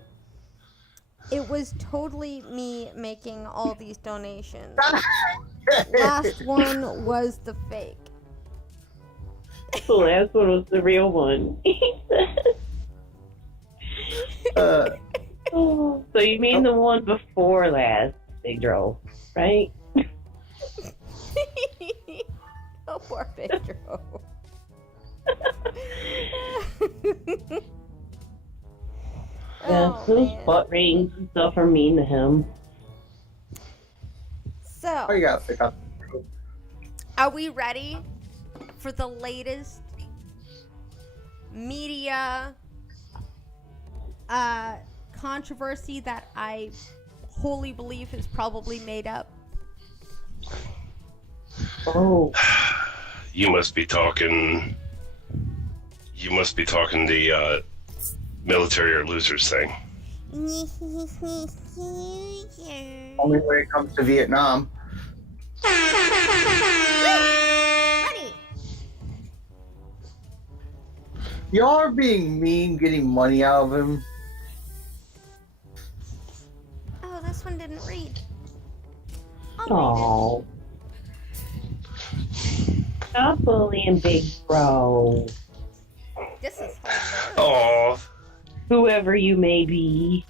it was totally me making all these donations. Last one was the fake. The last one was the real one. So you mean the one before last, Big Dro, right? Oh, poor Big Dro. Yeah, those butt rings and stuff are mean to him. So, Oh, you gotta pick up. are we ready for the latest media controversy that I wholly believe is probably made up? Oh. You must be talking the military or losers thing. Only when it comes to Vietnam. Money. Y'all are being mean, getting money out of him. Oh, this one didn't read. Oh. Stop bullying Big Bro. This is hilarious. Oh, Whoever you may be.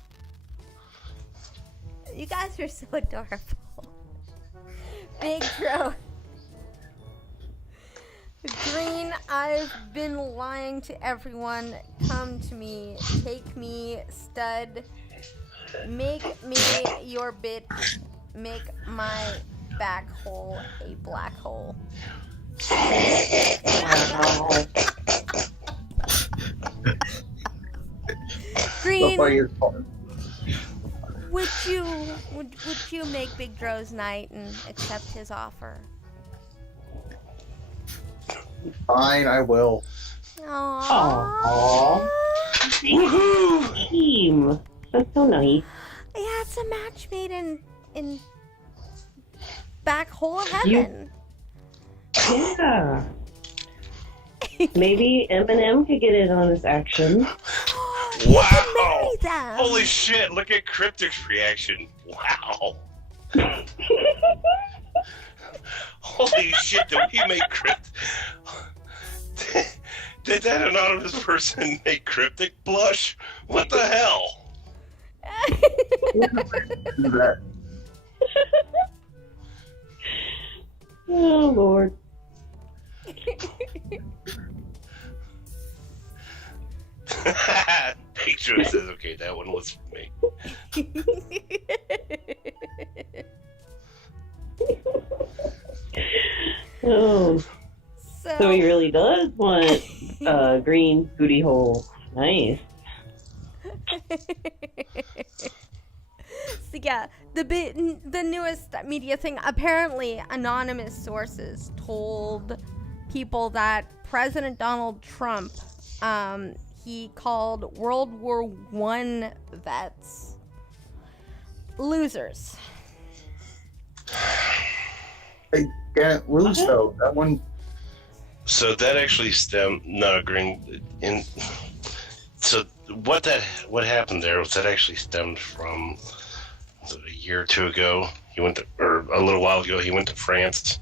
You guys are so adorable. Big Dro. Green, I've been lying to everyone. Come to me. Take me, stud. Make me your bitch. Make my back hole a black hole. Wow. Green, The funniest part. would you make Big Dro's night and accept his offer? Fine, I will. Aww. woohoo! Team. That's so nice. Yeah, it's a match made in back hole heaven. Yeah. Maybe Eminem could get in on this action. Wow! Marry them. Holy shit! Look at Cryptic's reaction. Wow! Holy shit! Did we make Crypt? Did that anonymous person make Cryptic blush? What the hell? Do that. Oh, Lord. Patron says, okay, that one was for me. Oh, so he really does want a green booty hole. Nice. So yeah, the newest media thing. Apparently, anonymous sources told people that President Donald Trump, he called World War I vets losers. They didn't lose though. That one. So that actually stemmed not agreeing in. So what happened there was that actually stemmed from a year or two ago. He went to, or a little while ago, he went to France,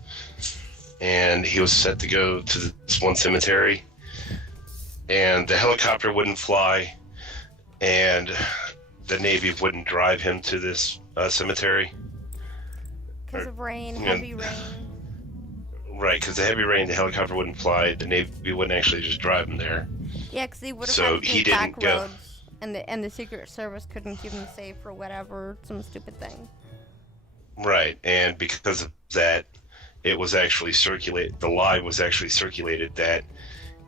and he was set to go to this one cemetery, and the helicopter wouldn't fly, and the Navy wouldn't drive him to this cemetery. Because of rain, heavy rain. Right, because the heavy rain, the helicopter wouldn't fly. The Navy wouldn't actually just drive him there. Yeah, because he would have So had to he take didn't back go. roads, and the Secret Service couldn't keep him safe or whatever, some stupid thing. Right, and because of that, it was actually circulated. The lie was actually circulated that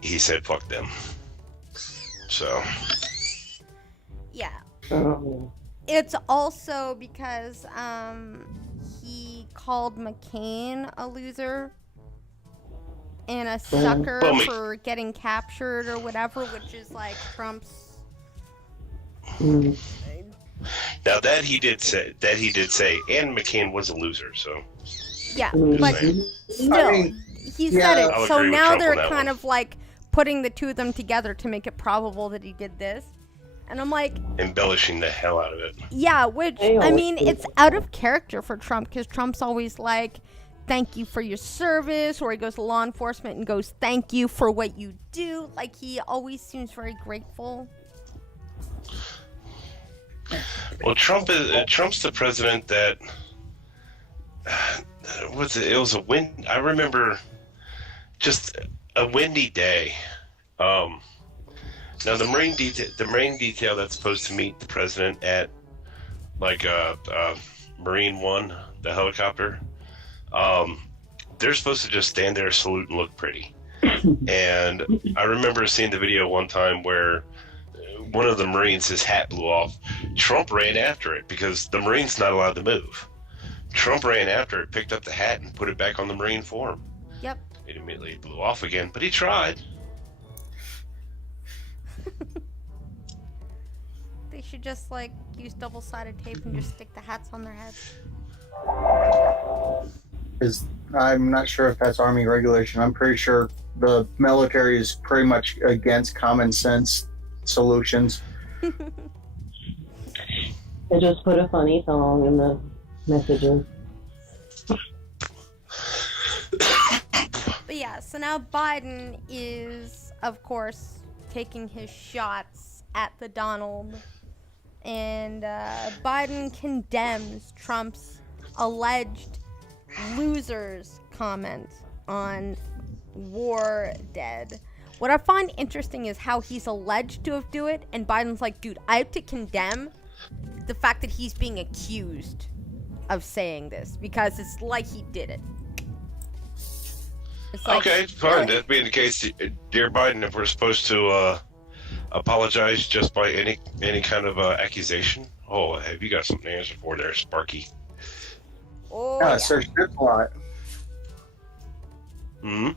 he said "fuck them." So Yeah. Oh. It's also because he called McCain a loser and a sucker Well, for getting captured or whatever, which is like Trump's. Mm. now that he did say, and McCain was a loser. So Yeah, Mm. but saying. still, I mean, he yeah, said it. I'll So agree with now Trump they're on that kind one. of like putting the two of them together to make it probable that he did this. And I'm like, embellishing the hell out of it. yeah, which, They I always mean, do. it's out of character for Trump because Trump's always like, thank you for your service, or he goes to law enforcement and goes, thank you for what you do. Like, he always seems very grateful. Well, Trump's the president that it was a wind. I remember just a windy day. Now the Marine detail that's supposed to meet the president at like Marine One, the helicopter. They're supposed to just stand there, salute, and look pretty. And I remember seeing the video one time where one of the Marines, his hat blew off. Trump ran after it because the Marine's not allowed to move. Trump ran after it, picked up the hat, and put it back on the Marine form. Yep. It immediately blew off again, but he tried. They should just, like, use double-sided tape and just stick the hats on their heads. I'm not sure if that's Army regulation. I'm pretty sure the military is pretty much against common sense solutions. They just put a funny song in the messages. But yeah, so now Biden is, of course, taking his shots at the Donald. And Biden condemns Trump's alleged losers comment on war dead. What I find interesting is how he's alleged to have do it, and Biden's like, dude, I have to condemn the fact that he's being accused of saying this because it's like he did it. It's like, Okay, fine. really? That being the case, dear Biden, if we're supposed to apologize just by any kind of accusation, oh, have you got something to answer for there, Sparky? Oh, Yeah, yeah. sir, shit a lot. Hmm.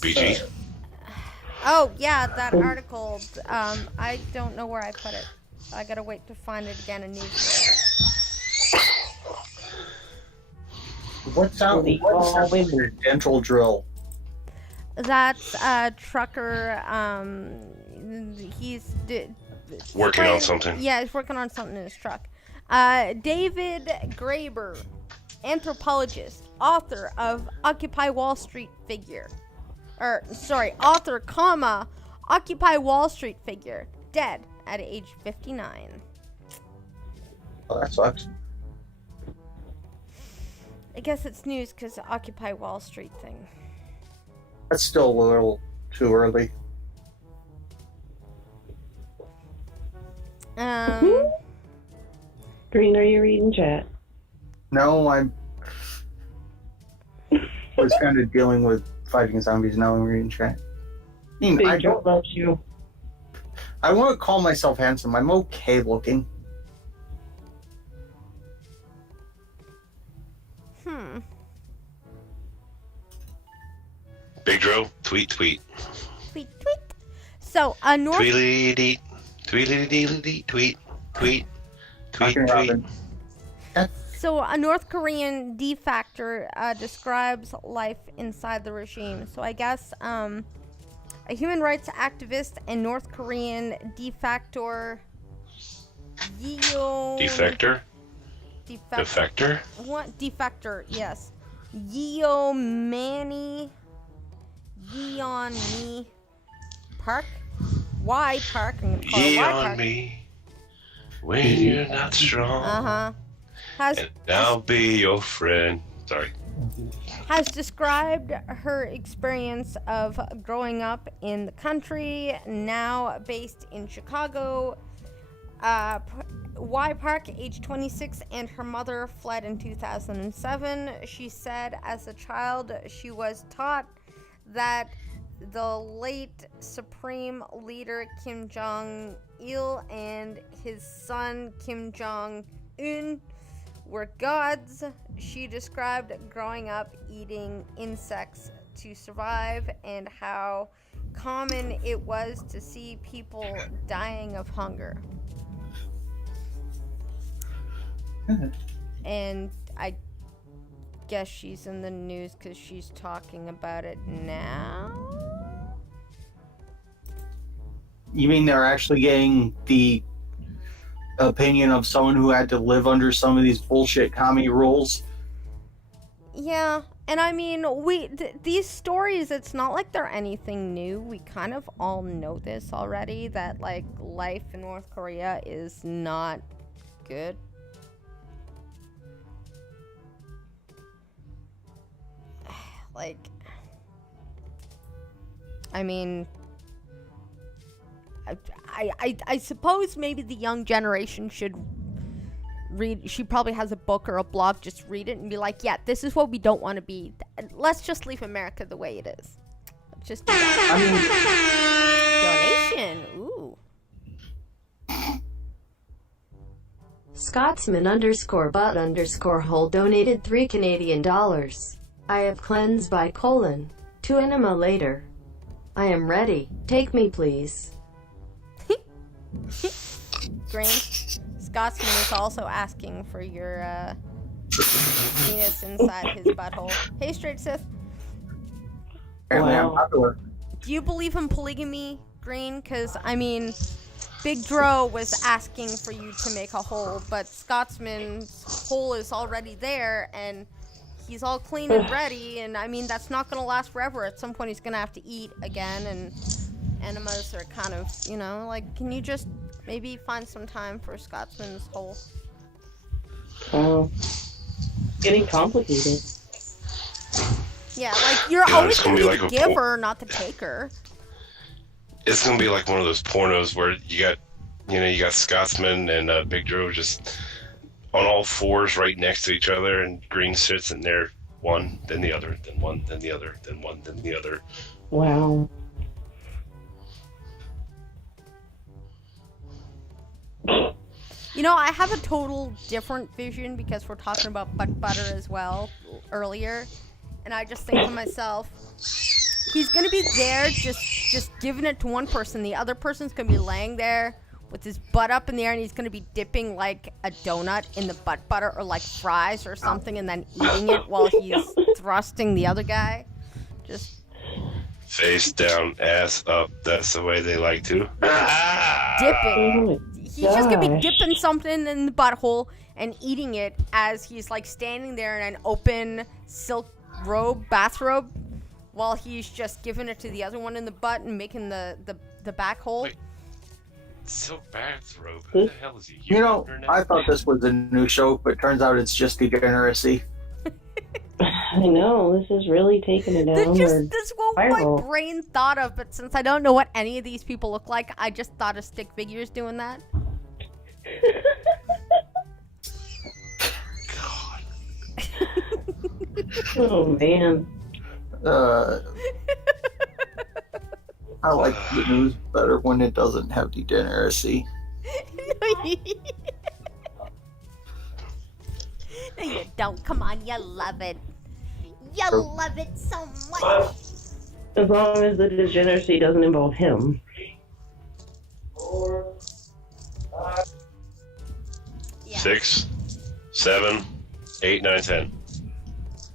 BG. Oh, yeah, that article. I don't know where I put it. I gotta wait to find it again in news. What's a dental drill? That's trucker. He's Working on something. Yeah, he's working on something in his truck. David Graeber, anthropologist, author of Occupy Wall Street figure. Author, Occupy Wall Street figure, dead at age 59. Oh, that sucks. I guess it's news because the Occupy Wall Street thing. That's still a little too early. Green, are you reading chat? No, I was kind of dealing with fighting zombies now and reading chat. Big Joe loves you. I want to call myself handsome. I'm okay looking. Big Dro, tweet. Tweet. So, North. Tweedly-dee, tweedly-dee-dee, tweet. Fucking Robin. So a North Korean defector describes life inside the regime. So I guess a human rights activist and North Korean defector Defector? Defector? What? Defector, yes. Yeonmi Park? Y Park. I'm gonna call it Ye Y on Park. me when you're not strong. And I'll be your friend. Sorry. Has described her experience of growing up in the country, now based in Chicago. Y Park, age 26, and her mother fled in 2007. She said as a child she was taught that the late Supreme Leader Kim Jong-il and his son Kim Jong-un were gods. She described growing up eating insects to survive and how common it was to see people dying of hunger. And I guess she's in the news because she's talking about it now. You mean they're actually getting the opinion of someone who had to live under some of these bullshit commie rules? Yeah, and I mean, these stories, it's not like they're anything new. We kind of all know this already, that, like, life in North Korea is not good. Like, I mean, I suppose maybe the young generation should read. She probably has a book or a blog. Just read it and be like, yeah, this is what we don't want to be. Let's just leave America the way it is. Just donation. Ooh. Scotsman_but_hole donated $3 Canadian. I have cleansed by : 2 enema later. I am ready. Take me, please. Green. Scotsman is also asking for your penis inside his butthole. Hey, Straight Sith. Apparently I'm popular. Do you believe in polygamy, Green? Because, I mean, Big Dro was asking for you to make a hole, but Scotsman's hole is already there, and he's all clean and ready, and I mean, that's not going to last forever. At some point, he's going to have to eat again, and enemas are kind of, you know, like, can you just maybe find some time for Scotsman's hole? Getting complicated. Yeah, like, you're God, always it's going gonna to be be like the a giver, not the taker. It's gonna be like one of those pornos where you got Scotsman and Big Joe just on all fours right next to each other, and Green sits in there, one, then the other, then one, then the other, then one, then the other. Wow. You know, I have a total different vision because we're talking about butt butter as well earlier, and I just think to myself, he's gonna be there just giving it to one person. The other person's gonna be laying there with his butt up in the air, and he's gonna be dipping like a donut in the butt butter or like fries or something, and then eating it while he's thrusting the other guy. Just Face down, ass up. That's the way they like to. dipping. He's just gonna be dipping something in the butthole and eating it as he's like standing there in an open silk robe, bathrobe, while he's just giving it to the other one in the butt and making the back hole. Wait. Silk bathrobe? Who the hell is he? You know, I thought this was a new show, but turns out it's just degeneracy. I know, this is really taking it down. This what my brain thought of, but since I don't know what any of these people look like, I just thought of stick figures doing that. God. Oh, man. I like the news better when it doesn't have degeneracy. No, you don't. Come on, you love it. You love it so much. As long as the degeneracy doesn't involve him. Yeah. 6, 7, 8, 9, 10.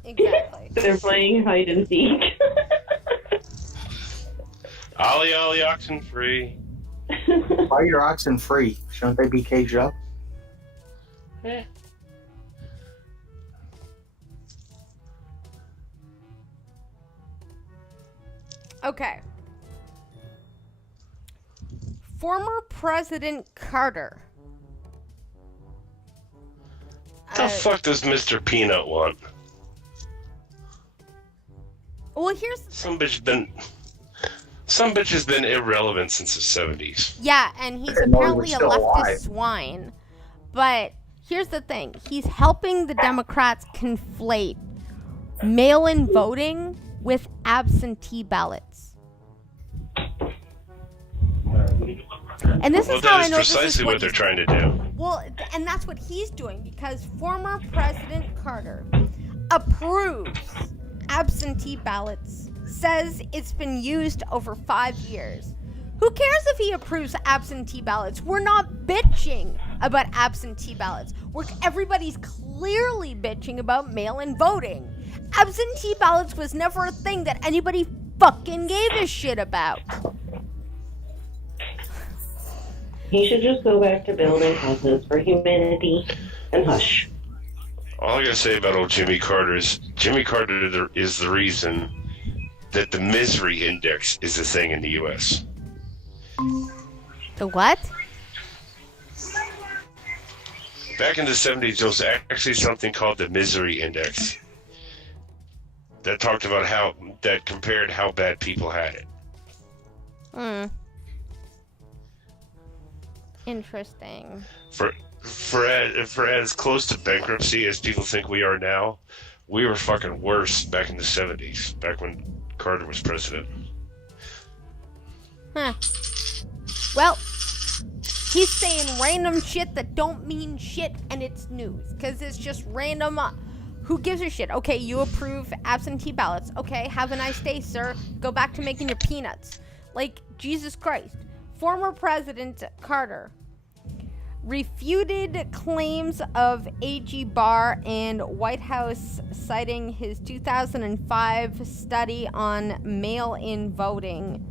Exactly. They're playing hide and seek. Ollie, ollie, oxen free. Why are your oxen free? Shouldn't they be caged up? Eh. Okay. Former President Carter. The fuck does Mr. Peanut want? Well, here's the Some bitch has been irrelevant since the 70s. Yeah, and he's didn't know he apparently was a still leftist alive. swine. But here's the thing. He's helping the Democrats conflate mail-in voting with absentee ballots. And this Well, is how that I is know this is precisely what they're he's- trying to do. Well, and that's what he's doing because former President Carter approves absentee ballots, says it's been used over 5 years. Who cares if he approves absentee ballots? We're not bitching about absentee ballots. Everybody's clearly bitching about mail-in voting. Absentee ballots was never a thing that anybody fucking gave a shit about. He should just go back to building houses for humanity and hush. All I gotta say about old Jimmy Carter is the reason that the misery index is a thing in the U.S. The what? Back in the 70s, there was actually something called the misery index that talked about that compared how bad people had it. Interesting. For as close to bankruptcy as people think we are now, we were fucking worse back in the 70s, back when Carter was president. Huh. Well, he's saying random shit that don't mean shit, and it's news, because it's just random. Who gives a shit? Okay, you approve absentee ballots. Okay, have a nice day, sir. Go back to making your peanuts. Like, Jesus Christ. Former President Carter refuted claims of AG Barr and White House, citing his 2005 study on mail-in voting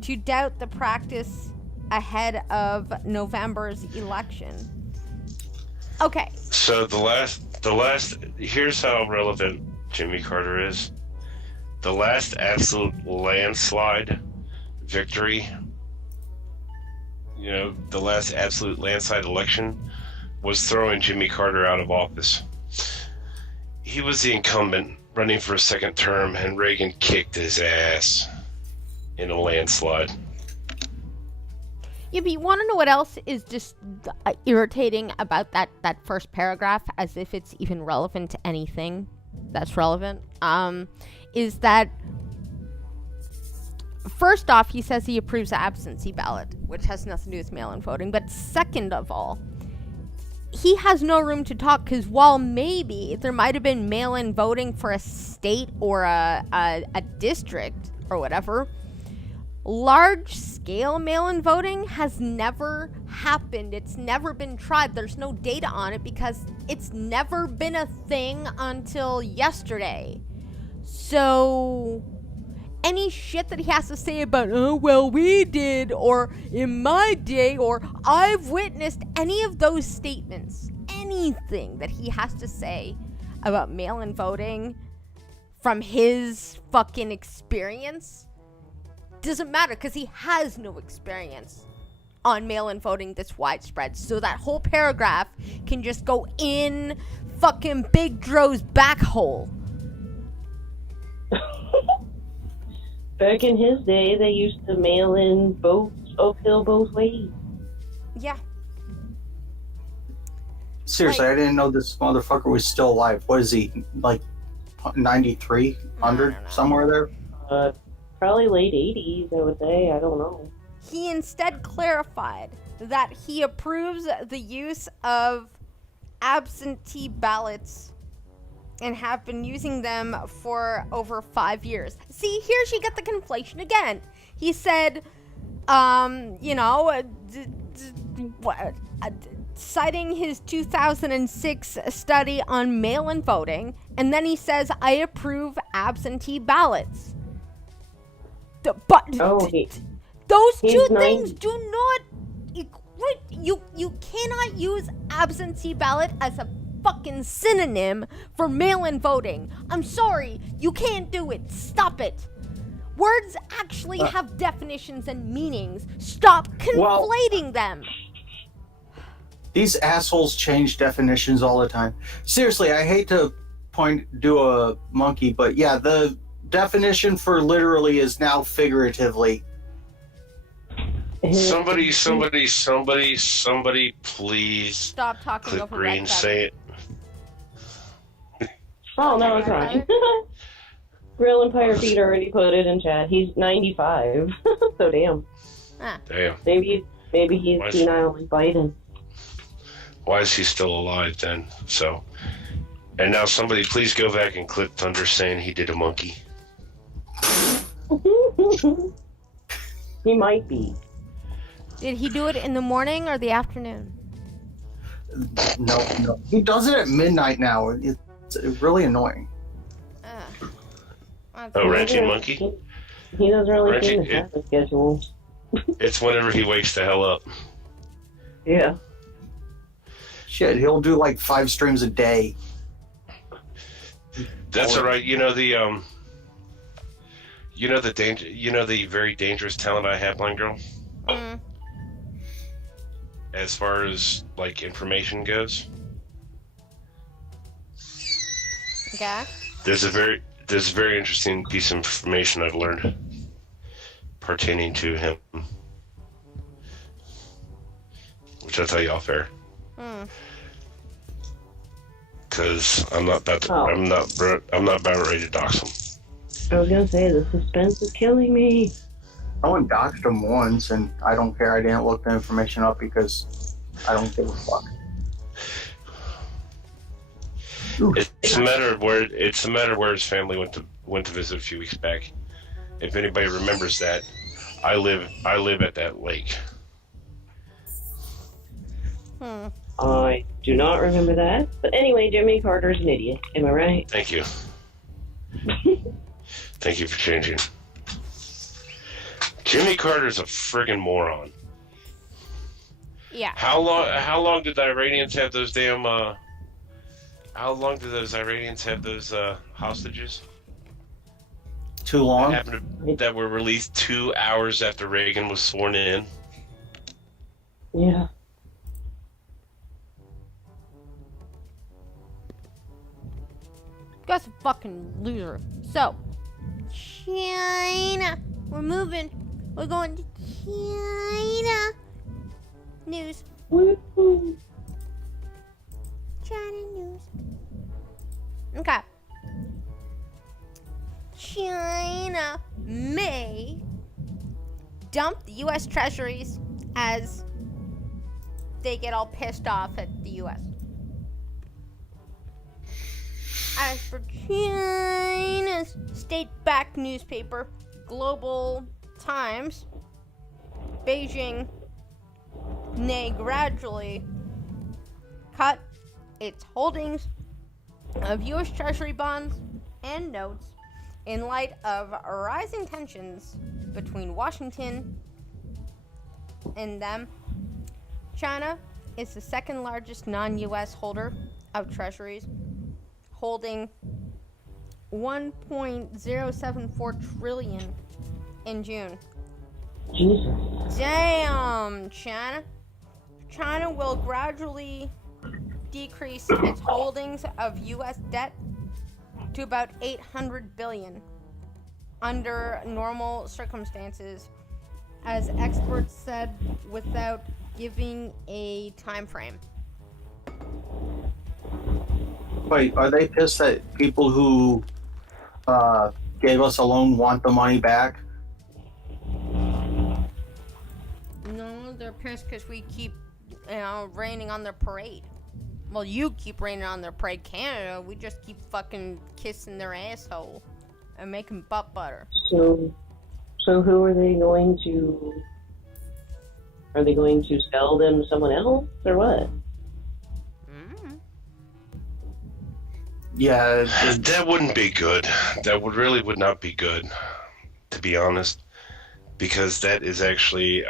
to doubt the practice ahead of November's election. Okay. So the last here's how relevant Jimmy Carter is. The last absolute landslide victory, the last absolute landslide election was throwing Jimmy Carter out of office. He was the incumbent running for a second term, and Reagan kicked his ass in a landslide. Yeah, but you want to know what else is just irritating about that first paragraph, as if it's even relevant to anything that's relevant, is that first off, he says he approves the absentee ballot, which has nothing to do with mail-in voting. But second of all, he has no room to talk, because while maybe there might have been mail-in voting for a state or a district or whatever, large-scale mail-in voting has never happened. It's never been tried. There's no data on it because it's never been a thing until yesterday. So any shit that he has to say about, oh, well, we did, or in my day, or I've witnessed, any of those statements, anything that he has to say about mail-in voting from his fucking experience doesn't matter, because he has no experience on mail-in voting this widespread. So that whole paragraph can just go in fucking Big Dro's back hole. Back in his day, they used to mail in votes uphill both ways. Yeah. Seriously, I didn't know this motherfucker was still alive. What is he, like 93, 100, somewhere there? Probably late 80s, I would say. I don't know. He instead clarified that he approves the use of absentee ballots and have been using them for over 5 years. See, here she got the conflation again. He said, citing his 2006 study on mail-in voting, and then he says, "I approve absentee ballots." Oh, Those he's two 90. things do not equate. You cannot use absentee ballot as a fucking synonym for mail-in voting. I'm sorry, you can't do it. Stop it. Words actually have definitions and meanings. Stop conflating them. These assholes change definitions all the time. Seriously, I hate to do a monkey, but yeah, the definition for literally is now figuratively. Somebody, please. Stop talking Click over green, Red say it. Oh, no, it's fine. Real Empire Pete already put it in chat. He's 95. So damn. Damn. Maybe he's senile like Biden. Why is he still alive then? So, and now somebody please go back and click Thunder saying he did a monkey. He might be. Did he do it in the morning or the afternoon? No. He does it at midnight now. It's really annoying. Oh, Ranching Monkey? He doesn't really seem Reggie- to have a schedule. It's whenever he wakes the hell up. Yeah. Shit, he'll do like 5 streams a day. That's all right. You know the very dangerous talent I have, blind girl. Mm. As far as like information goes, Okay. there's a very interesting piece of information I've learned pertaining to him, which I'll tell you off air. Because I'm not about ready to dox him. I was gonna say, the suspense is killing me. I went doxed him once, and I don't care. I didn't look the information up because I don't give a fuck. It's a matter of where his family went to visit a few weeks back. If anybody remembers that, I live at that lake. I do not remember that. But anyway, Jimmy Carter's an idiot. Am I right? Thank you. Thank you for changing. Jimmy Carter's a friggin' moron. Yeah. How long did the Iranians have those damn how long did those Iranians have those hostages? Too long? That were released 2 hours after Reagan was sworn in. Yeah. Guy's a fucking loser. So, China. We're moving. We're going to China. News. Woo-hoo. China news. Okay. China may dump the U.S. treasuries as they get all pissed off at the U.S. As for China's state-backed newspaper, Global Times, Beijing may gradually cut its holdings of U.S. Treasury bonds and notes in light of rising tensions between Washington and them. China is the second largest non-U.S. holder of treasuries, holding $1.074 trillion in June. Jesus. Damn, China. China will gradually decrease its holdings of U.S. debt to about $800 billion under normal circumstances, as experts said, without giving a time frame. Wait, are they pissed that people who gave us a loan want the money back? No, they're pissed because we keep, raining on their parade. Well, you keep raining on their parade, Canada. We just keep fucking kissing their asshole and making butt butter. So who are they going to? Are they going to sell them to someone else or what? Yeah, That wouldn't be good. That would not be good, to be honest, because that is actually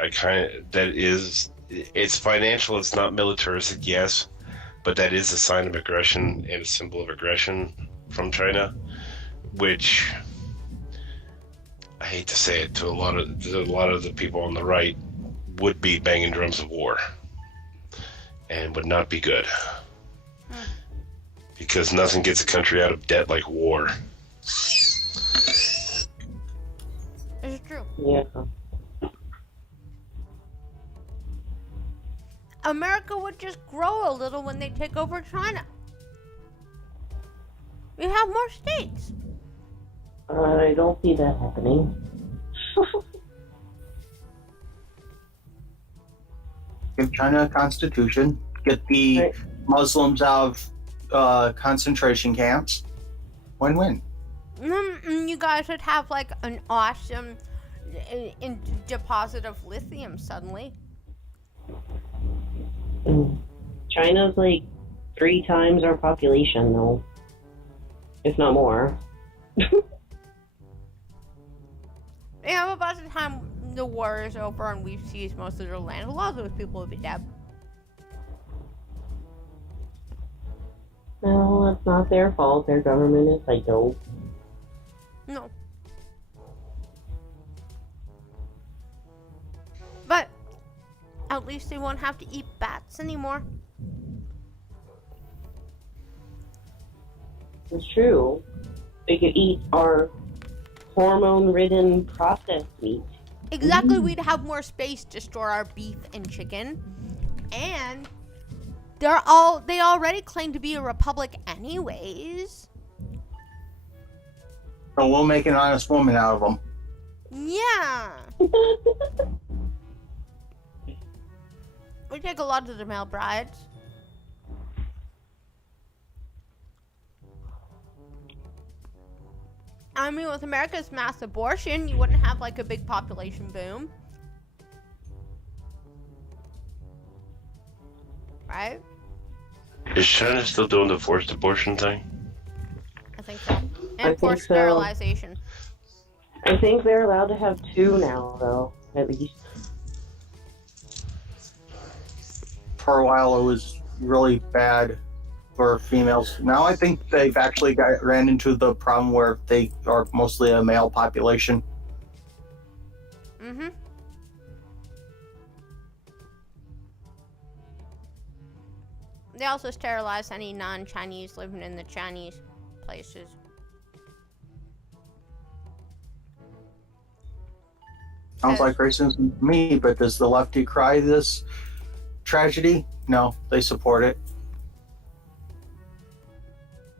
it's financial. It's not militaristic, yes, but that is a sign of aggression and a symbol of aggression from China, which I hate to say it to a lot of the people on the right would be banging drums of war, and would not be good. Because nothing gets a country out of debt like war. It's true. Yeah. America would just grow a little when they take over China. We have more states. I don't see that happening. give China a constitution, get the Right. Muslims out of concentration camps. Win-win. You guys would have like an awesome deposit of lithium suddenly. China's like 3 times our population, though, if not more. Yeah, but by the time the war is over and we've seized most of their land, a lot of those people would be dead. No, that's not their fault. Their government is psycho. No. But at least they won't have to eat bats anymore. It's true. They could eat our hormone-ridden processed meat. Exactly, we'd have more space to store our beef and chicken. And they already claim to be a republic anyways. So we'll make an honest woman out of them. Yeah. We take a lot of the male brides. I mean, with America's mass abortion, you wouldn't have like a big population boom. Right? Is China still doing the forced abortion thing? I think so. I And think forced so. sterilization. I think they're allowed to have 2 now, though, at least. For a while, it was really bad for females. Now I think they've actually ran into the problem where they are mostly a male population. Mm-hmm. They also sterilize any non-Chinese living in the Chinese places. Sounds like racism to me, but does the left decry this tragedy? No, they support it.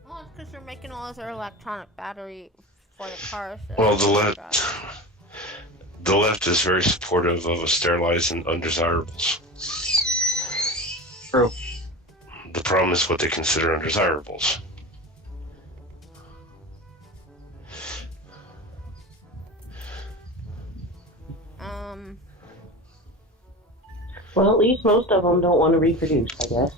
Well, it's because they're making all of their electronic battery for the cars. So Well, the left is very supportive of sterilizing undesirables. True. The problem is what they consider undesirables. Well, at least most of them don't want to reproduce, I guess.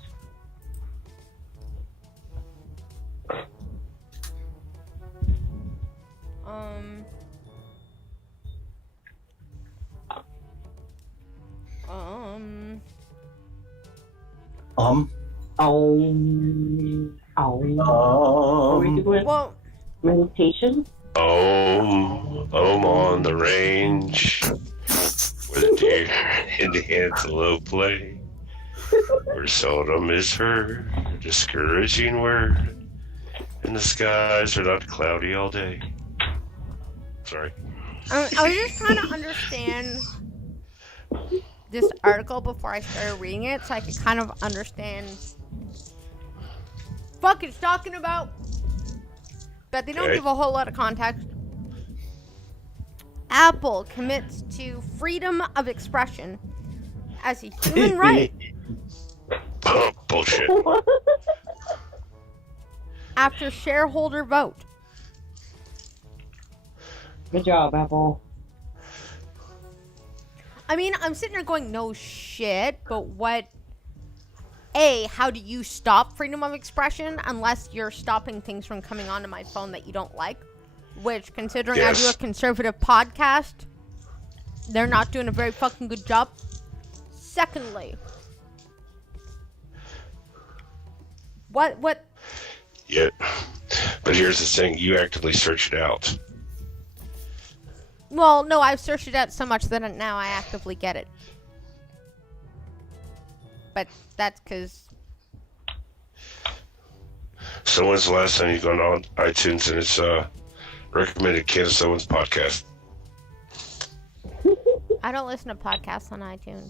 Are we doing Well, meditation? I'm on the range where the deer and the antelope play, where seldom is heard a discouraging word, and the skies are not cloudy all day. Sorry. I was just trying to understand this article before I started reading it, so I could kind of understand what it's talking about. But they don't Okay. give a whole lot of context. Apple commits to freedom of expression as a human right Oh, bullshit. after shareholder vote. Good job, Apple. I mean, I'm sitting there going, no shit, but what how do you stop freedom of expression unless you're stopping things from coming onto my phone that you don't like? Which, considering I do a conservative podcast, they're not doing a very fucking good job. Secondly, what? Yeah, but here's the thing: you actively search it out. Well, no, I've searched it out so much that now I actively get it. But that's because. So when's the last time you've gone on iTunes and it's recommended Candace Owens podcast? I don't listen to podcasts on iTunes.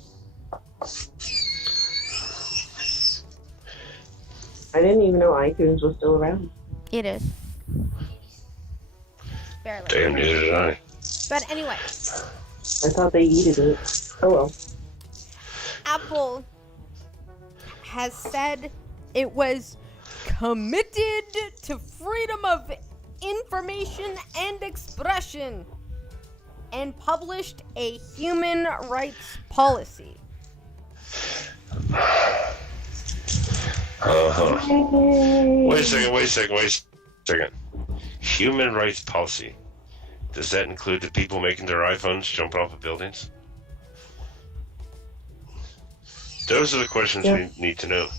I didn't even know iTunes was still around. It is. Barely. Damn, neither did I. But anyway. I thought they yeeted it. Oh well. Apple has said it was committed to freedom of information and expression and published a human rights policy. Wait a second. Human rights policy. Does that include the people making their iPhones jumping off of buildings? Those are the questions we need to know.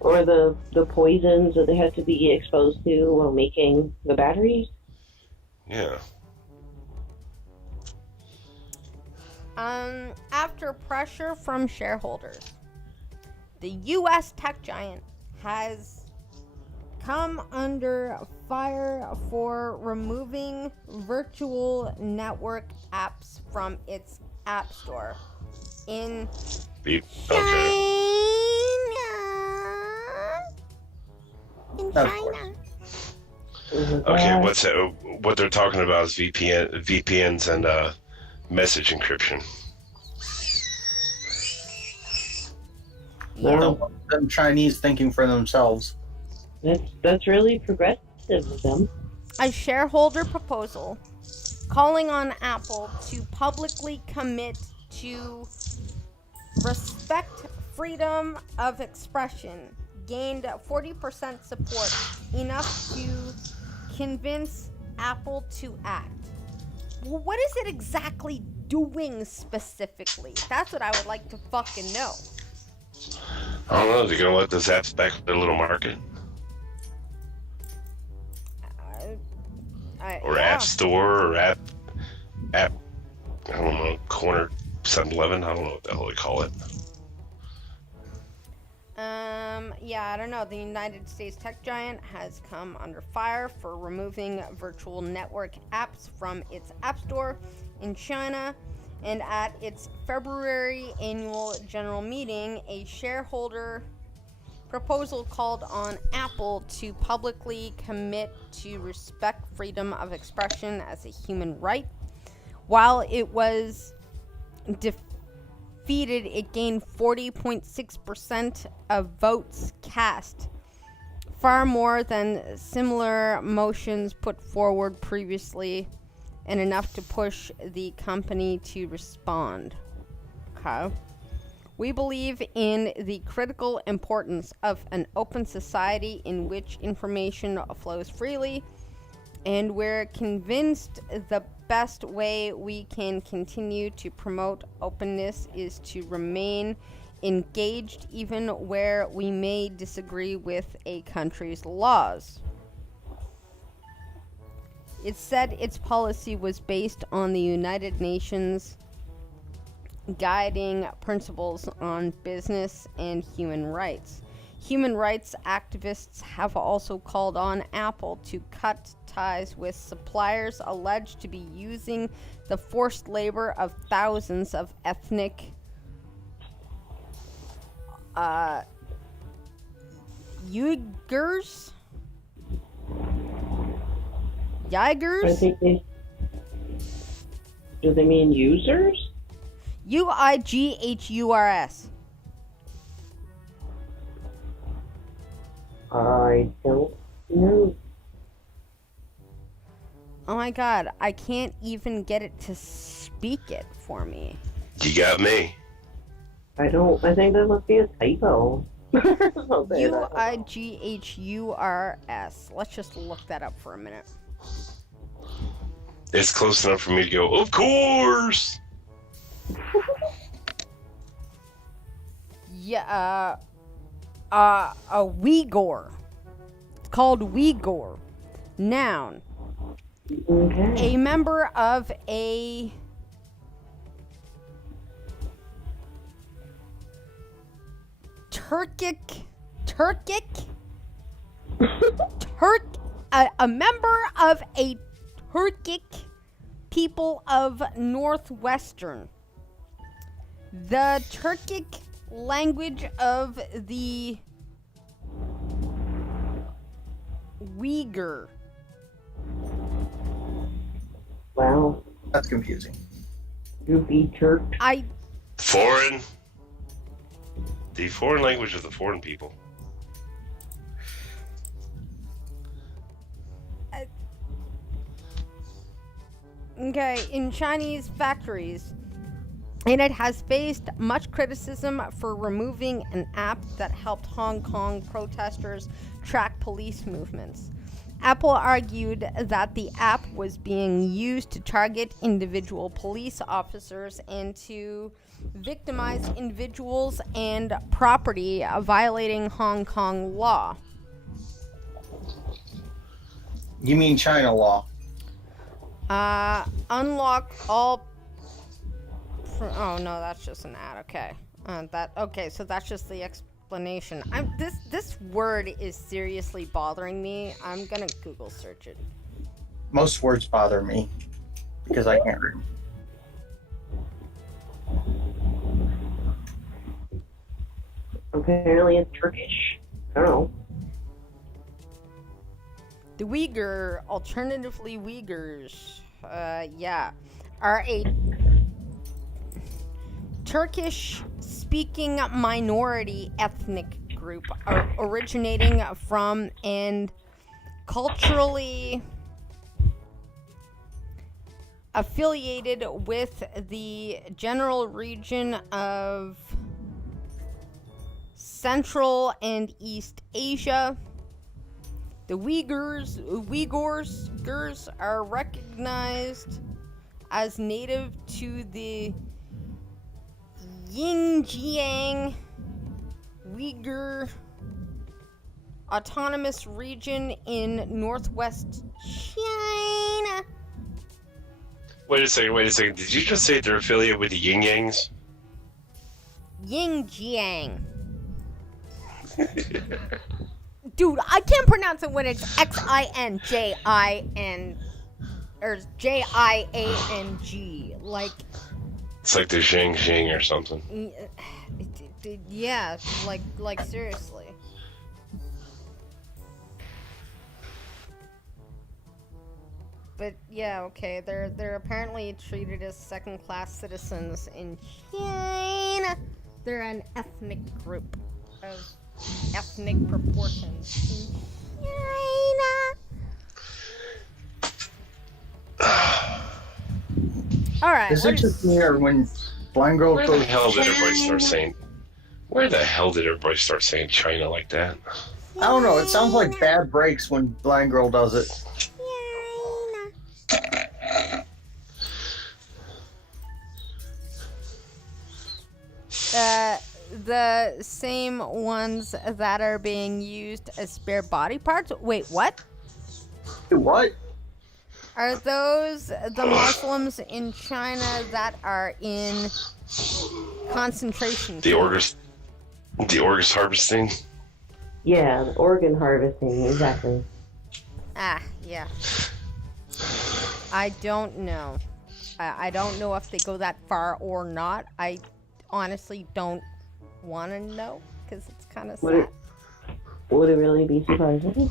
Or the poisons that they had to be exposed to while making the batteries. Yeah. After pressure from shareholders, the U.S. tech giant has come under fire for removing virtual network apps from its app store in China. In China. Okay, what they're talking about is VPNs and message encryption. I don't want them Chinese thinking for themselves. That's really progressive of them. A shareholder proposal calling on Apple to publicly commit to respect freedom of expression gained 40% support, enough to convince Apple to act. Well, what is it exactly doing specifically? That's what I would like to fucking know. I don't know. They're gonna let those apps back in their little market, or App Store, or app. I don't know, corner 7-Eleven. I don't know what the hell they call it. Yeah, I don't know. The United States tech giant has come under fire for removing virtual network apps from its app store in China. And at its February annual general meeting, a shareholder proposal called on Apple to publicly commit to respect freedom of expression as a human right. While it was defeated, it gained 40.6% of votes cast, far more than similar motions put forward previously, and enough to push the company to respond. Okay. We believe in the critical importance of an open society in which information flows freely, and we're convinced the best way we can continue to promote openness is to remain engaged even where we may disagree with a country's laws. It said its policy was based on the United Nations guiding principles on business and human rights. Human rights activists have also called on Apple to cut ties with suppliers alleged to be using the forced labor of thousands of ethnic Uyghurs? Do they mean users? Uighurs. I don't know. Oh my god, I can't even get it to speak it for me. You got me. I think that must be a typo. Don't say that. Uighurs. Let's just look that up for a minute. It's close enough for me to go, of course! Yeah, a Uyghur. It's called Uyghur. Noun. Okay. A member of a a member of a Turkic people of Northwestern. The Turkic language of the Uyghur. Wow. That's confusing. Goofy Turk. Foreign. The foreign language of the foreign people. Okay, in Chinese factories, and it has faced much criticism for removing an app that helped Hong Kong protesters track police movements. Apple argued that the app was being used to target individual police officers and to victimize individuals and property, violating Hong Kong law. You mean China law? Unlock all. Oh no, that's just an ad. Okay, so that's just the explanation. This word is seriously bothering me. I'm gonna Google search it. Most words bother me because I can't read. Apparently it's Turkish. I don't know. The Uyghur, alternatively Uyghurs, are a Turkish-speaking minority ethnic group originating from and culturally affiliated with the general region of Central and East Asia. The Uyghurs are recognized as native to the Xinjiang Uyghur Autonomous Region in northwest China. Wait a second. Did you just say they're affiliated with the Yin Yangs? Xinjiang. Dude, I can't pronounce it when it's Xinjin or Jiang. Like, it's like the Xing or something. Yeah, like seriously. But yeah, okay, they're apparently treated as second-class citizens in China. They're an ethnic group of ethnic proportions in China. Alright. Is it just me or when blind girl Where the goes hell did everybody start saying? Where the hell did everybody start saying China like that? I don't know, it sounds like bad breaks when blind girl does it. The same ones that are being used as spare body parts? Wait, what? What? Are those the Muslims in China that are in concentration camps? The organ harvesting? Yeah, the organ harvesting, exactly. Ah, yeah. I don't know. I don't know if they go that far or not. I honestly don't want to know because it's kind of sad. Would it really be surprising?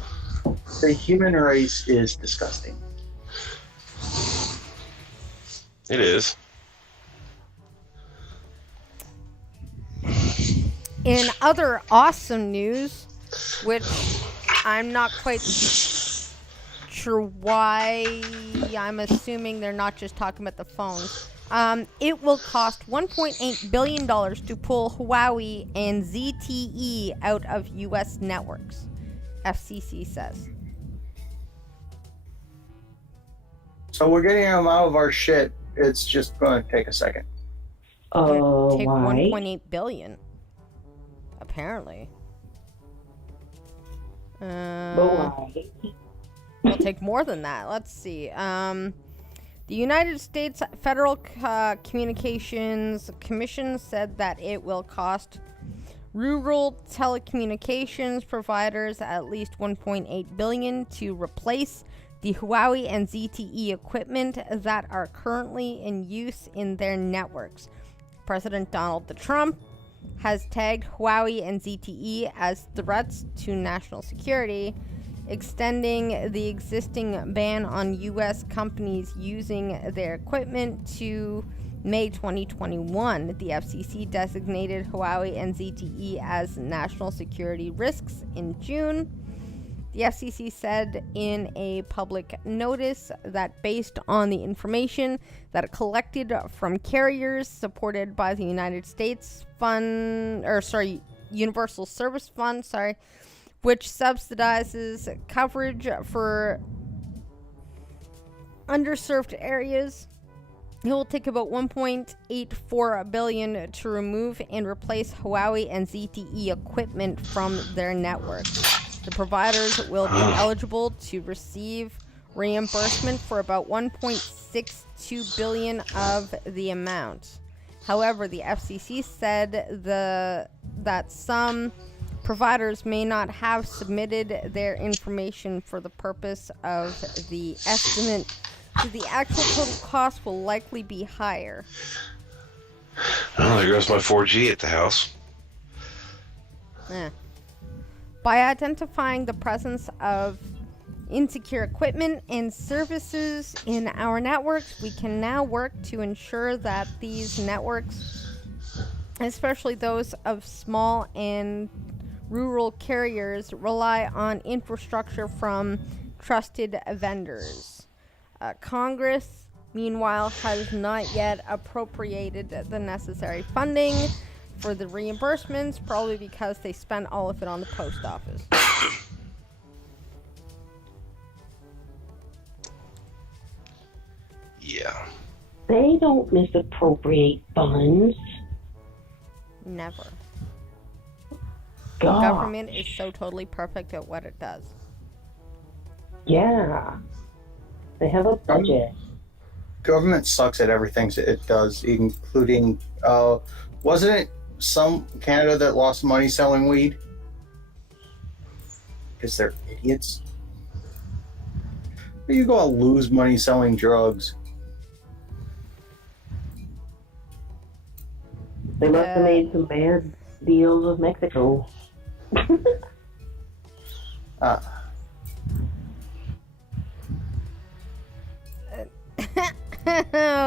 The human race is disgusting. It is. In other awesome news, which I'm not quite sure why, I'm assuming they're not just talking about the phones. It will cost $1.8 billion to pull Huawei and ZTE out of U.S. networks, FCC says. So we're getting them out of our shit. It's just going to take a second. Take Why? 1.8 billion. Apparently. But why? It'll take more than that. Let's see. The United States Federal Communications Commission said that it will cost rural telecommunications providers at least $1.8 billion to replace the Huawei and ZTE equipment that are currently in use in their networks. President Donald Trump has tagged Huawei and ZTE as threats to national security, extending the existing ban on U.S. companies using their equipment to May 2021. The FCC designated Huawei and ZTE as national security risks in June. The FCC said in a public notice that based on the information that it collected from carriers supported by the Universal Service Fund, which subsidizes coverage for underserved areas, it will take about $1.84 billion to remove and replace Huawei and ZTE equipment from their network. The providers will be eligible to receive reimbursement for about $1.62 billion of the amount. However, the FCC said that some providers may not have submitted their information for the purpose of the estimate, so the actual total cost will likely be higher. Oh, there goes my 4G at the house. By identifying the presence of insecure equipment and services in our networks, we can now work to ensure that these networks, especially those of small and rural carriers, rely on infrastructure from trusted vendors. Congress, meanwhile, has not yet appropriated the necessary funding for the reimbursements, probably because they spent all of it on the post office. Yeah. They don't misappropriate funds. Never. God. Government is so totally perfect at what it does. Yeah. They have a budget. Government sucks at everything it does, including, wasn't it some Canada that lost money selling weed? Because they're idiots. You go and lose money selling drugs. They must have made some bad deals with Mexico.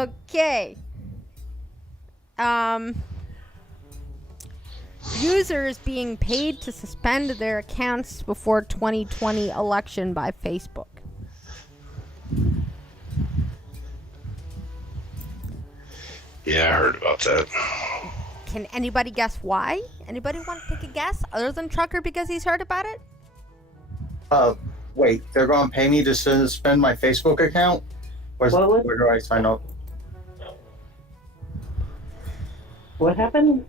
Okay. Users being paid to suspend their accounts before 2020 election by Facebook. Yeah, I heard about that. Can anybody guess why? Anybody want to take a guess other than Trucker because he's heard about it? Wait, they're going to pay me to suspend my Facebook account? Where do I sign up? What happened?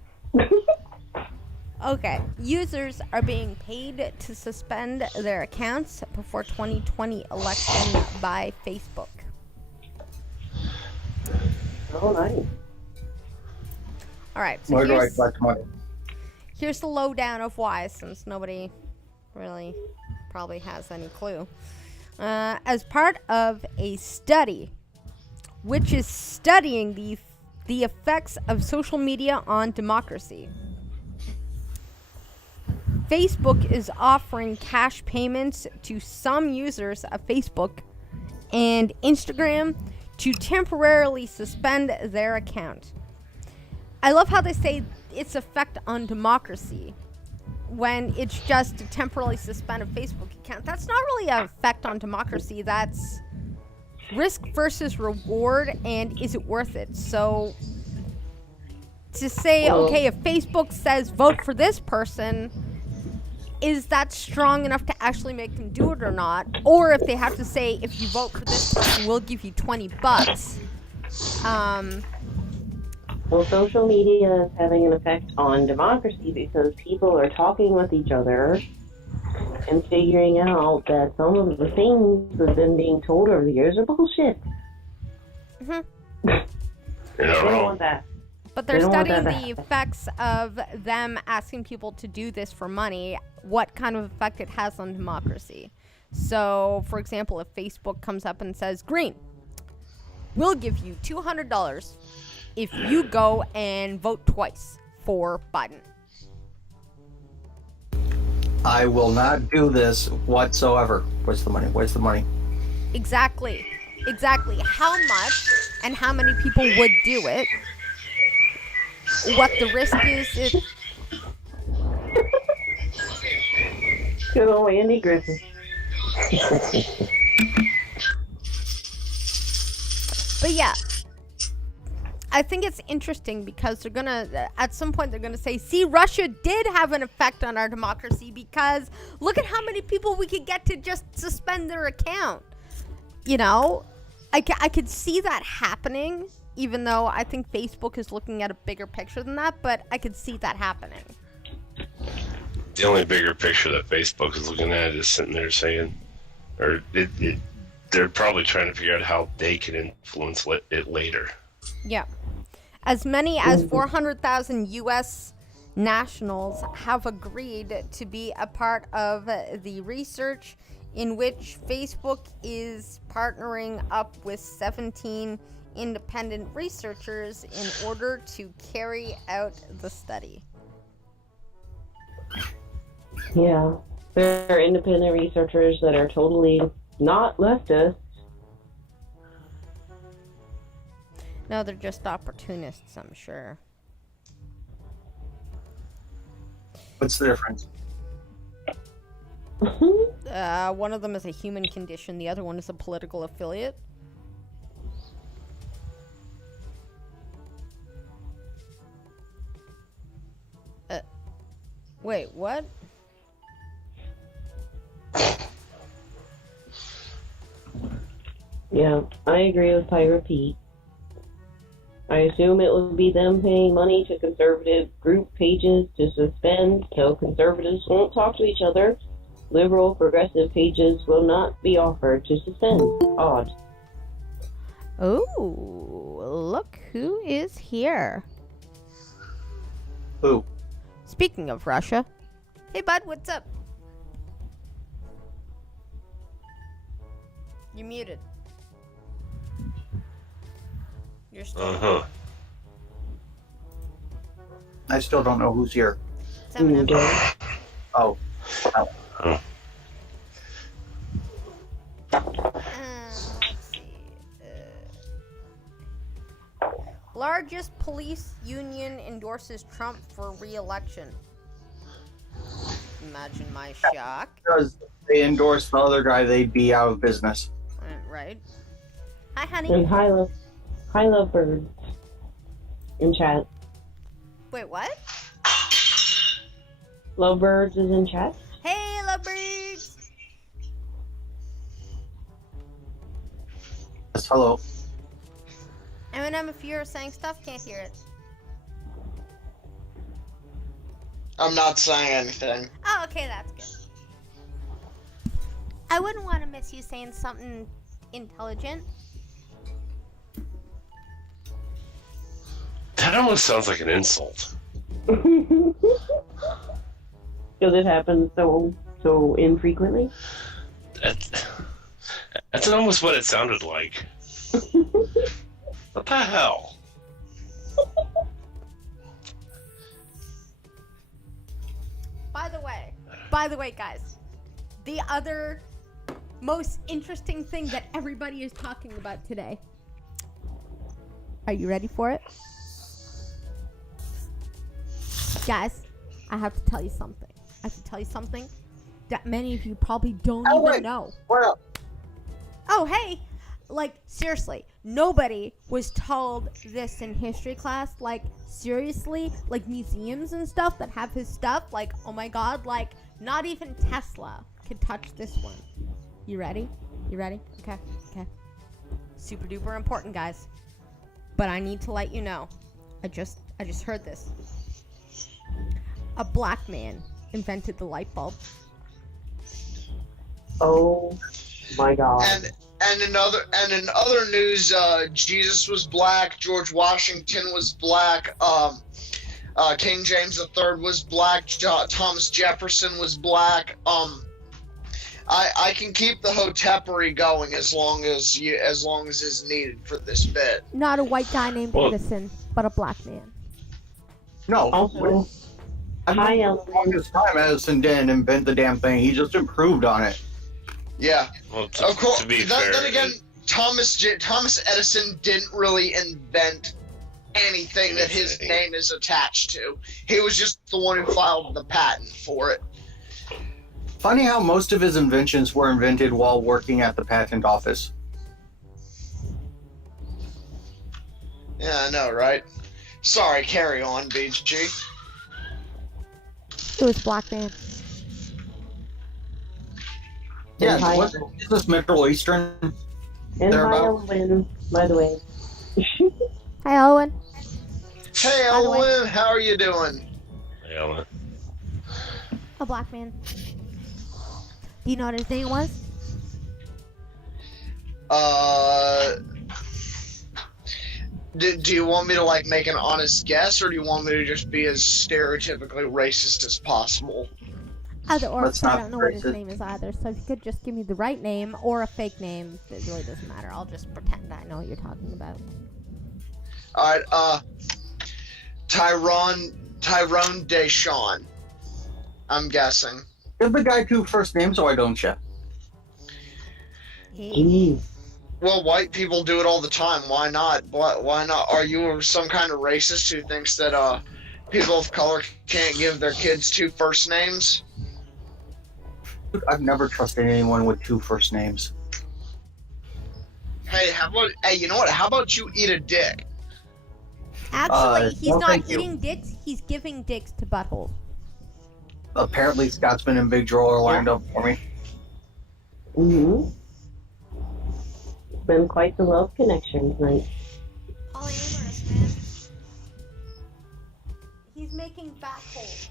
Okay, users are being paid to suspend their accounts before 2020 election by Facebook. Oh, nice. All right, so Where do I collect money? here's the lowdown of why, since nobody really probably has any clue. As part of a study, which is studying the effects of social media on democracy, Facebook is offering cash payments to some users of Facebook and Instagram to temporarily suspend their account. I love how they say its effect on democracy when it's just to temporarily suspend a Facebook account. That's not really an effect on democracy. That's risk versus reward, and is it worth it? So to say, okay, if Facebook says vote for this person, is that strong enough to actually make them do it or not? Or if they have to say, if you vote for this person, we'll give you $20. Well, social media is having an effect on democracy because people are talking with each other and figuring out that some of the things that have been being told over the years are bullshit. Mm-hmm. They don't want that. But they're studying the effects of them asking people to do this for money, what kind of effect it has on democracy. So, for example, if Facebook comes up and says, Green, we'll give you $200 if you go and vote twice for Biden. I will not do this whatsoever. Where's the money? Where's the money? Exactly. How much and how many people would do it? What the risk is? Good old Andy Griffin. But yeah, I think it's interesting because they're gonna, at some point, they're gonna say, see, Russia did have an effect on our democracy because look at how many people we could get to just suspend their account. You know, I could see that happening, even though I think Facebook is looking at a bigger picture than that, but I could see that happening. The only bigger picture that Facebook is looking at is sitting there saying, they're probably trying to figure out how they can influence it later. Yeah. As many as 400,000 U.S. nationals have agreed to be a part of the research in which Facebook is partnering up with 17 independent researchers in order to carry out the study. Yeah. There are independent researchers that are totally not leftists. No, they're just opportunists, I'm sure. What's the difference? One of them is a human condition. The other one is a political affiliate. Wait, what? Yeah, I agree with Pirate Pete. I assume it would be them paying money to conservative group pages to suspend, so conservatives won't talk to each other. Liberal, progressive pages will not be offered to suspend. Odd. Oh, look who is here. Who? Speaking of Russia. Hey, bud, what's up? You're muted. You're still I still don't know who's here. Oh. Let's see. Largest police union endorses Trump for re-election. Imagine my shock. Because they endorsed the other guy, they'd be out of business. Right. Hi, honey. And hi, lovebirds. In chat. Wait, what? Lovebirds is in chat. Hey, lovebirds. Yes, hello. Eminem, if you're saying stuff, can't hear it. I'm not saying anything. Oh, okay, that's good. I wouldn't want to miss you saying something intelligent. That almost sounds like an insult. Because it happens so infrequently. That's almost what it sounded like. What the hell? By the way, guys, the other most interesting thing that everybody is talking about today. Are you ready for it? Guys, I have to tell you something. that many of you probably don't even know. What up? Oh, hey. like, seriously, nobody was told this in history class. Like, seriously, like, museums and stuff that have his stuff, like, oh my god, like, not even Tesla could touch this one. You ready? Okay. Super duper important, guys. But I need to let you know. I just heard this. A black man invented the light bulb. Oh my god. And in other news, Jesus was black, George Washington was black, King James III was black, Thomas Jefferson was black. I can keep the hotepery going as long as is needed for this bit. Not a white guy named Edison, but a black man. No. Also, I mean, for the longest time, Edison didn't invent the damn thing. He just improved on it. Yeah. Well, Of course. to be fair, Then again, Thomas Edison didn't really invent anything that his name is attached to. He was just the one who filed the patent for it. Funny how most of his inventions were invented while working at the patent office. Yeah, I know, right? Sorry, carry on, BG. It was black man. Yeah, Hi. wasn't this Middle Eastern? And They're hi, about- Owen, by the way. Hi, Owen. Hey, By the way- Owen, how are you doing? Yeah, A black man. Do you know what his name was? Do you want me to like make an honest guess, or do you want me to just be as stereotypically racist as possible? Either or. Let's I not don't know what his racist. name is either. So if you could just give me the right name or a fake name, it really doesn't matter. I'll just pretend I know what you're talking about. All right, Tyrone Deshawn. I'm guessing. Give the guy 2 first names, so I don't you? Jeez. Well, white people do it all the time. Why not? Why not? Are you some kind of racist who thinks that people of color can't give their kids 2 first names? Dude, I've never trusted anyone with 2 first names. Hey, you know what? How about you eat a dick? Actually, he's no, not thank you. eating dicks. He's giving dicks to buttholes. Apparently, Scotsman and Big Joel are lined up for me. Mm-hmm. Been quite the love connection tonight. Polyamorous, man. He's making backholes.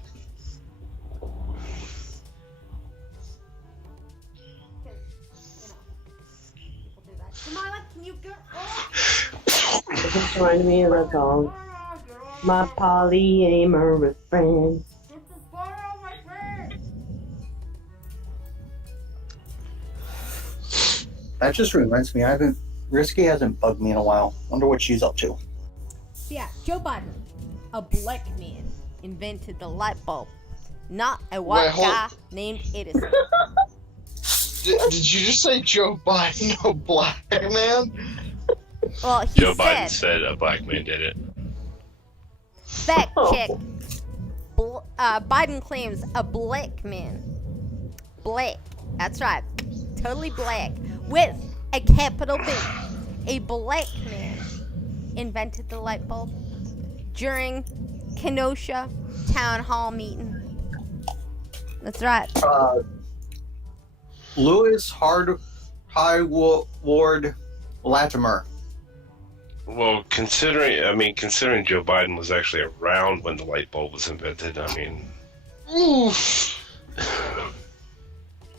People do that. Jamila, can you go? Oh! It just reminded me of that song. My polyamorous friend. This is fire on my face. That just reminds me, Risky hasn't bugged me in a while. Wonder what she's up to. Yeah, Joe Biden, a black man, invented the light bulb, not a white Wait, hold- guy named Edison. Did you just say Joe Biden, a black man? Well, he Joe Biden said, said a black man did it. fact check. Biden claims a black man. Black. That's right. Totally black. With a capital B. A black man invented the light bulb during Kenosha town hall meeting. That's right. Lewis Ward Latimer. Well, considering Joe Biden was actually around when the light bulb was invented, I mean, Oof.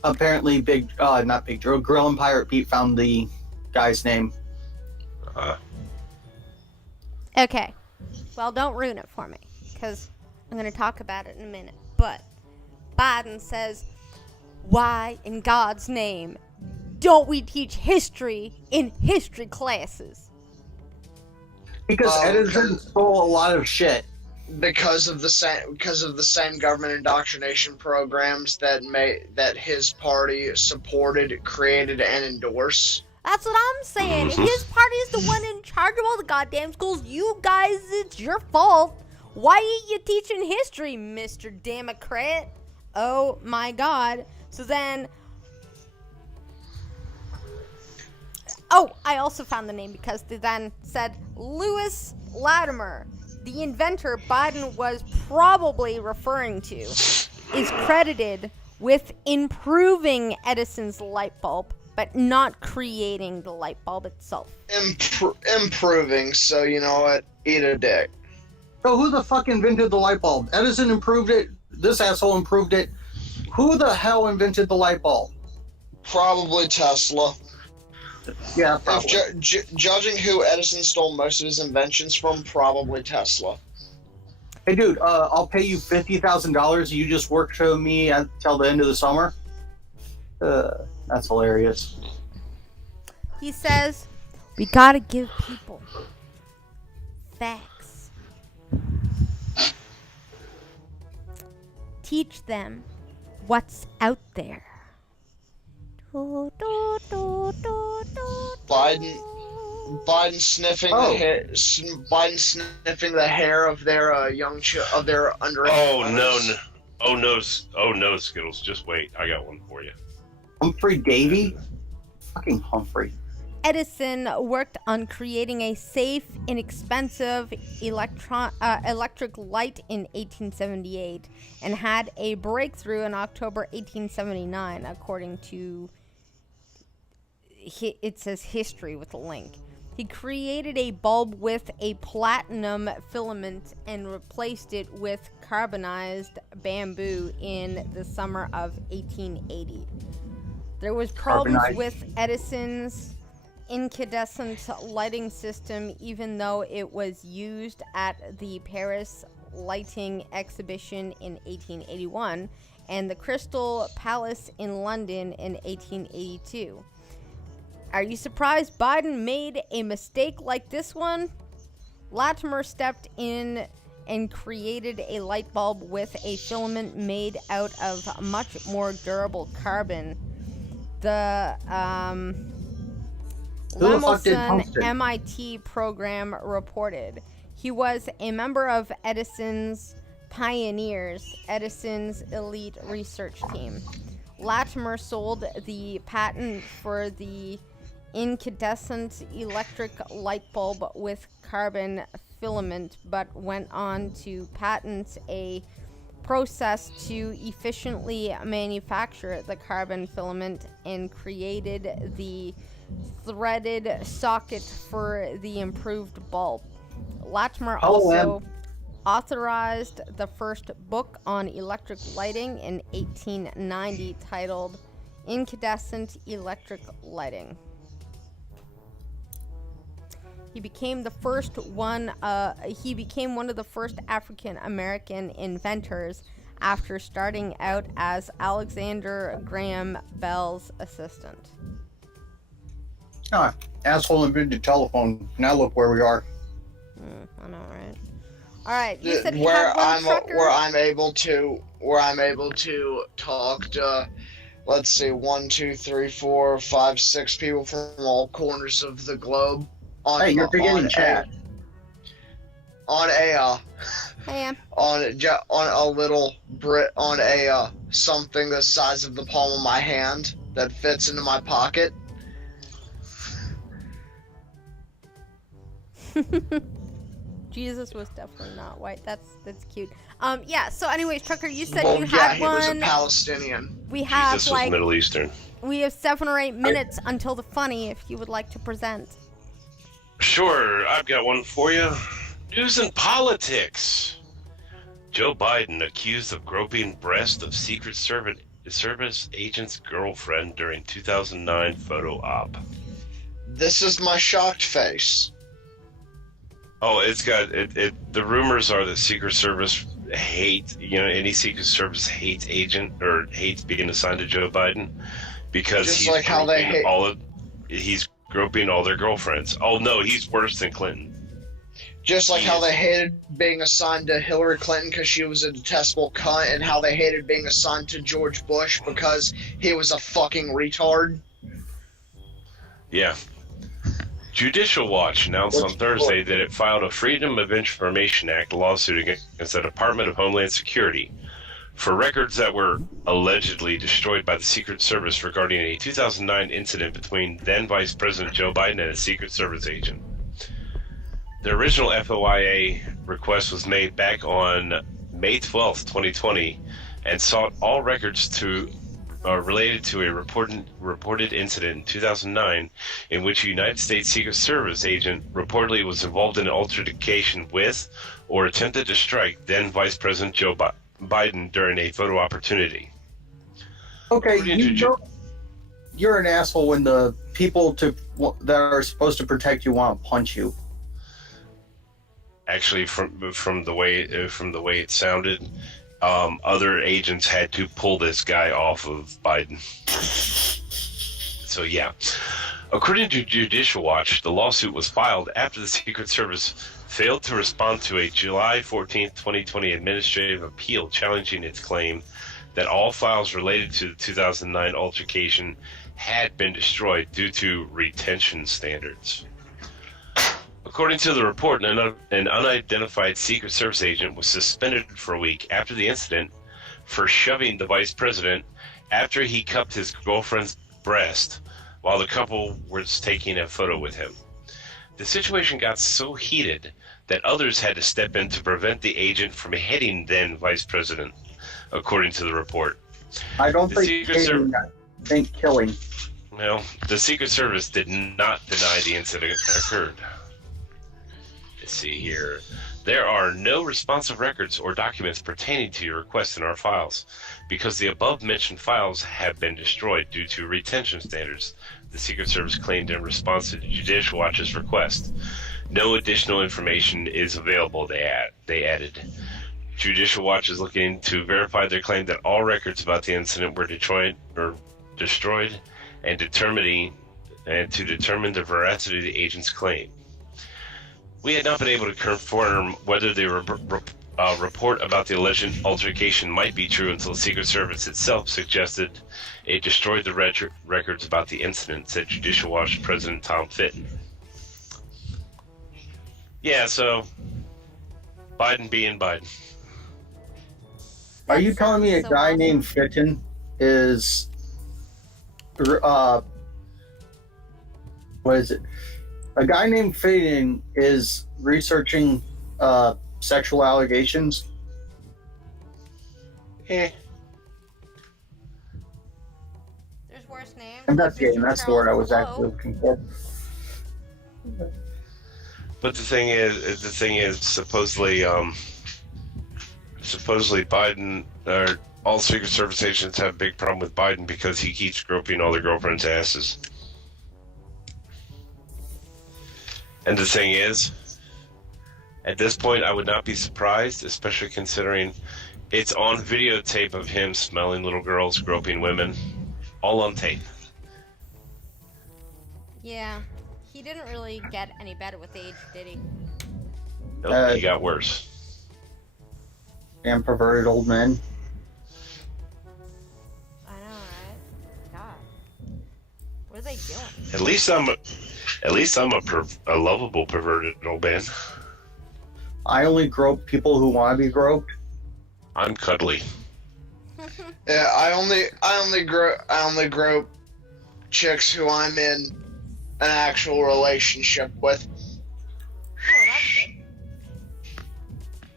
Apparently, not Big Joe, Grill and Pirate Pete found the guy's name. Okay. Well, don't ruin it for me, because I'm going to talk about it in a minute. But Biden says, why in God's name don't we teach history in history classes? Because Edison stole a lot of shit. Because of the same government indoctrination programs that his party supported, created, and endorsed. That's what I'm saying. His party is the one in charge of all the goddamn schools. You guys, it's your fault. Why ain't you teaching history, Mr. Democrat? Oh my god. So then, Oh, I also found the name because they then said Lewis Latimer, the inventor Biden was probably referring to, is credited with improving Edison's light bulb, but not creating the light bulb itself. Improving, so you know what? Eat a dick. So who the fuck invented the light bulb? Edison improved it. This asshole improved it. Who the hell invented the light bulb? Probably Tesla. Yeah, probably. Judging who Edison stole most of his inventions from, probably Tesla. Hey, dude, I'll pay you $50,000. You just work for me until the end of the summer. That's hilarious. He says, we gotta give people facts. Teach them what's out there. Biden sniffing the hair. Biden sniffing the hair of their of their underage. Oh no, Skittles. Just wait, I got one for you. Humphrey Davy? Fucking Humphrey. Edison worked on creating a safe, inexpensive electric light in 1878 and had a breakthrough in October 1879, according to, it says history with a link. He created a bulb with a platinum filament and replaced it with carbonized bamboo in the summer of 1880. There was problems with Edison's incandescent lighting system, even though it was used at the Paris Lighting Exhibition in 1881 and the Crystal Palace in London in 1882. Are you surprised Biden made a mistake like this one? Latimer stepped in and created a light bulb with a filament made out of much more durable carbon. The Lemelson MIT program reported. He was a member of Edison's Pioneers, Edison's elite research team. Latimer sold the patent for the incandescent electric light bulb with carbon filament, but went on to patent a process to efficiently manufacture the carbon filament and created the threaded socket for the improved bulb. Latimer also authorized the first book on electric lighting in 1890 titled Incandescent Electric Lighting. He became one of the first African American inventors after starting out as Alexander Graham Bell's assistant. Oh, asshole invented telephone. Now look where we are. I know, right? All right, you said you where had one trucker? where I'm able to talk to, let's see, 1, 2, 3, 4, 5, 6 people from all corners of the globe. Hey, you're forgetting chat. On a something the size of the palm of my hand that fits into my pocket. Jesus was definitely not white. That's cute. Yeah. So, anyways, Trucker, you said you had one. He was a Palestinian. We have Jesus was Middle Eastern. We have 7 or 8 minutes until the funny. If you would like to present. Sure, I've got one for you. News and politics. Joe Biden accused of groping breast of Secret Service agent's girlfriend during 2009 photo op. This is my shocked face. Oh, it's got it. The rumors are that Secret Service any Secret Service hates agent or hates being assigned to Joe Biden because Just he's like how they hate. He's groping all their girlfriends. Oh no, he's worse than Clinton. Just like how they hated being assigned to Hillary Clinton because she was a detestable cunt, and how they hated being assigned to George Bush because he was a fucking retard. Yeah. Judicial Watch announced on Thursday that it filed a Freedom of Information Act lawsuit against the Department of Homeland Security for records that were allegedly destroyed by the Secret Service regarding a 2009 incident between then Vice President Joe Biden and a Secret Service agent. The original FOIA request was made back on May 12, 2020, and sought all records related to a reported incident in 2009 in which a United States Secret Service agent reportedly was involved in an altercation with or attempted to strike then Vice President Joe Biden during a photo opportunity. Okay, you're an asshole when the people that are supposed to protect you want to punch you. Actually, from the way it sounded, other agents had to pull this guy off of Biden. So yeah, according to Judicial Watch, the lawsuit was filed after the Secret Service failed to respond to a July 14, 2020 administrative appeal challenging its claim that all files related to the 2009 altercation had been destroyed due to retention standards. According to the report, an unidentified Secret Service agent was suspended for a week after the incident for shoving the vice president after he cupped his girlfriend's breast while the couple was taking a photo with him. The situation got so heated that others had to step in to prevent the agent from hitting then vice president, according to the report. I don't think killing. Well, the Secret Service did not deny the incident occurred. Let's see here. There are no responsive records or documents pertaining to your request in our files. Because the above-mentioned files have been destroyed due to retention standards, the Secret Service claimed in response to the Judicial Watch's request. No additional information is available, they added. Judicial Watch is looking to verify their claim that all records about the incident were destroyed and to determine the veracity of the agent's claim. We had not been able to confirm whether the report about the alleged altercation might be true until the Secret Service itself suggested it destroyed the records about the incident, said Judicial Watch President Tom Fitton. Yeah, so Biden being Biden. Are you telling me a guy named Fitton is what is it? A guy named Fitton is researching sexual allegations? There's worse names. And that's the word I was actually looking for. But the thing is, supposedly Biden, or all Secret Service agents have a big problem with Biden because he keeps groping all their girlfriends' asses. And the thing is, at this point, I would not be surprised, especially considering it's on videotape of him smelling little girls, groping women, all on tape. Yeah, he didn't really get any better with age, did he? Nope, he got worse. Damn perverted old men. I know, right? God, what are they doing? At least I'm a lovable perverted old man. I only grope people who want to be groped. I'm cuddly. Yeah, I only grope chicks who I'm in an actual relationship with. Oh, that's good.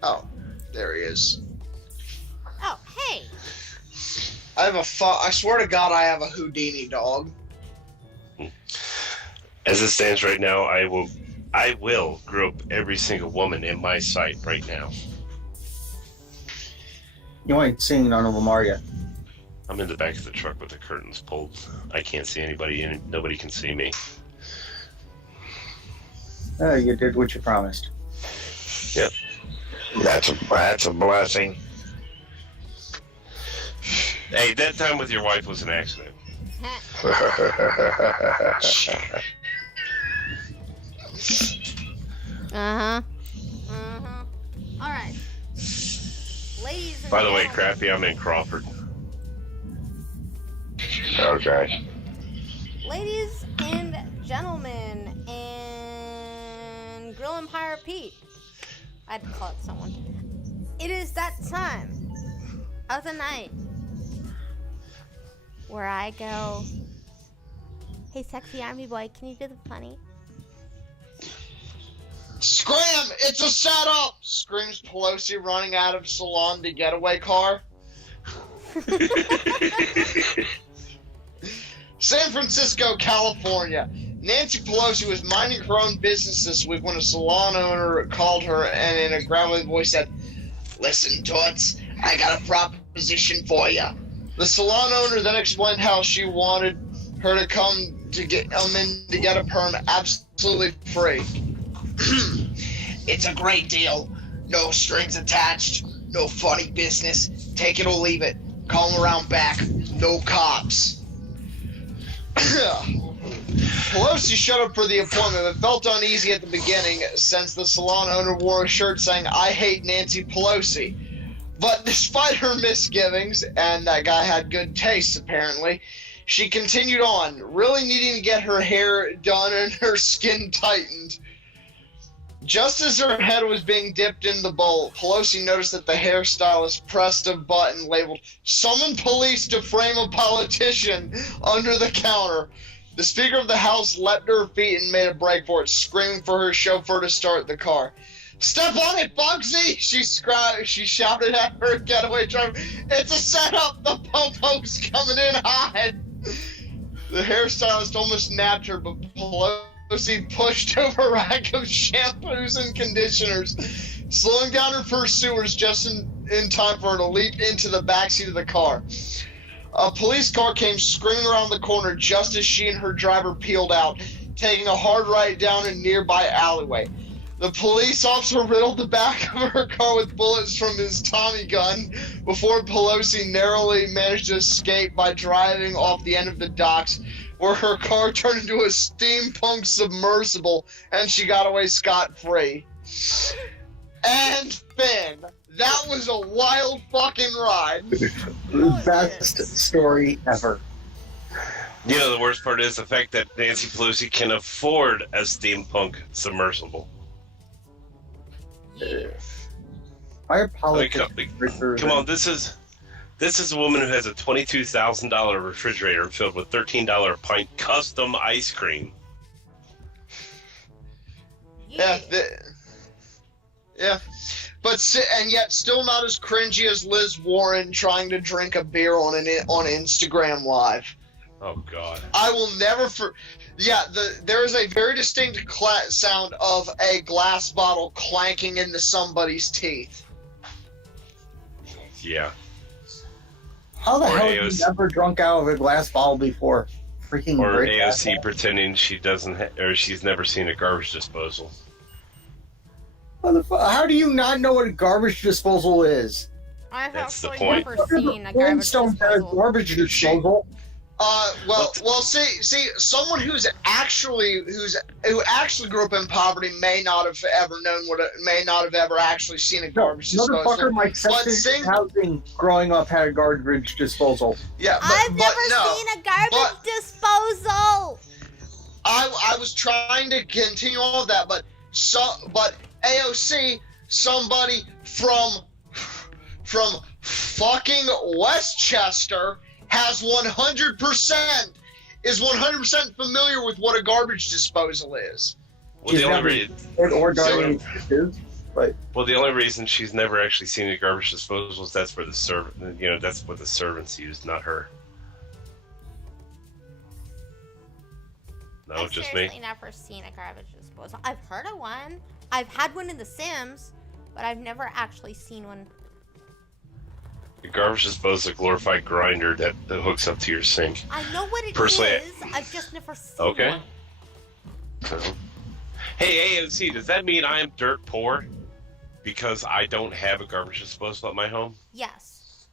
Oh, there he is. Oh, hey. I swear to God, I have a Houdini dog. As it stands right now, I will grope every single woman in my sight right now. You ain't seeing none of them, are you? I'm in the back of the truck with the curtains pulled. I can't see anybody, and nobody can see me. You did what you promised. Yep. That's a blessing. Hey, that time with your wife was an accident. Alright. Ladies and By the way, gentlemen. Crappy, I'm in Crawford. Okay. Ladies and gentlemen, and Grill Empire Pete. I had to call it someone. It is that time. other night where I go, hey, sexy army boy, can you do the funny? Scram! It's a setup! Screams Pelosi running out of salon to getaway car. San Francisco, California. Nancy Pelosi was minding her own business this week when a salon owner called her and in a gravelly voice said, "Listen, Toots, I got a proposition for you." The salon owner then explained how she wanted her to come to get in to get a perm absolutely free. "It's a great deal. No strings attached. No funny business. Take it or leave it. Call them around back. No cops." Pelosi showed up for the appointment, but felt uneasy at the beginning since the salon owner wore a shirt saying, "I hate Nancy Pelosi." But despite her misgivings, and that guy had good taste apparently, she continued on, really needing to get her hair done and her skin tightened. Just as her head was being dipped in the bowl, Pelosi noticed that the hairstylist pressed a button labeled "Summon police to frame a politician" under the counter. The Speaker of the House leapt to her feet and made a break for it, screaming for her chauffeur to start the car. "Step on it, Bugsy!" She shouted at her getaway driver. "It's a setup! The po-po's coming in hot!" The hairstylist almost nabbed her, but Pelosi pushed over a rack of shampoos and conditioners, slowing down her pursuers just in time for her to leap into the backseat of the car. A police car came screaming around the corner just as she and her driver peeled out, taking a hard right down a nearby alleyway. The police officer riddled the back of her car with bullets from his Tommy gun before Pelosi narrowly managed to escape by driving off the end of the docks, where her car turned into a steampunk submersible and she got away scot-free. And Finn, that was a wild fucking ride. Best story ever. You know, the worst part is the fact that Nancy Pelosi can afford a steampunk submersible. Our politics. Come on, this is a woman who has a $22,000 refrigerator filled with $13 a pint custom ice cream. Yeah, and yet still not as cringy as Liz Warren trying to drink a beer on Instagram Live. Oh God! I will never there is a very distinct sound of a glass bottle clanking into somebody's teeth. Yeah. How the Or hell have you never drunk out of a glass bottle before? Freaking Or great AOC pretending she doesn't, or she's never seen a garbage disposal. How do you not know what a garbage disposal is? I've That's the actually point. never seen a garbage Flintstones had a disposal. garbage disposal. See, someone who actually grew up in poverty may not have ever actually seen a garbage disposal. Motherfucker, my second housing growing up had a garbage disposal. Yeah, I've never seen a garbage disposal. I was trying to continue all of that, but AOC, somebody from fucking Westchester, is 100% familiar with what a garbage disposal is. Well, the only reason she's never actually seen a garbage disposal is that's where that's what the servants used, not her. No, I've just seriously me. never seen a garbage disposal. I've heard of one. I've had one in The Sims, but I've never actually seen one. A garbage disposal is a glorified grinder that hooks up to your sink. I know what it Personally, is. I've just never seen Okay. one. So, hey, AOC, does that mean I am dirt poor because I don't have a garbage disposal at my home? Yes.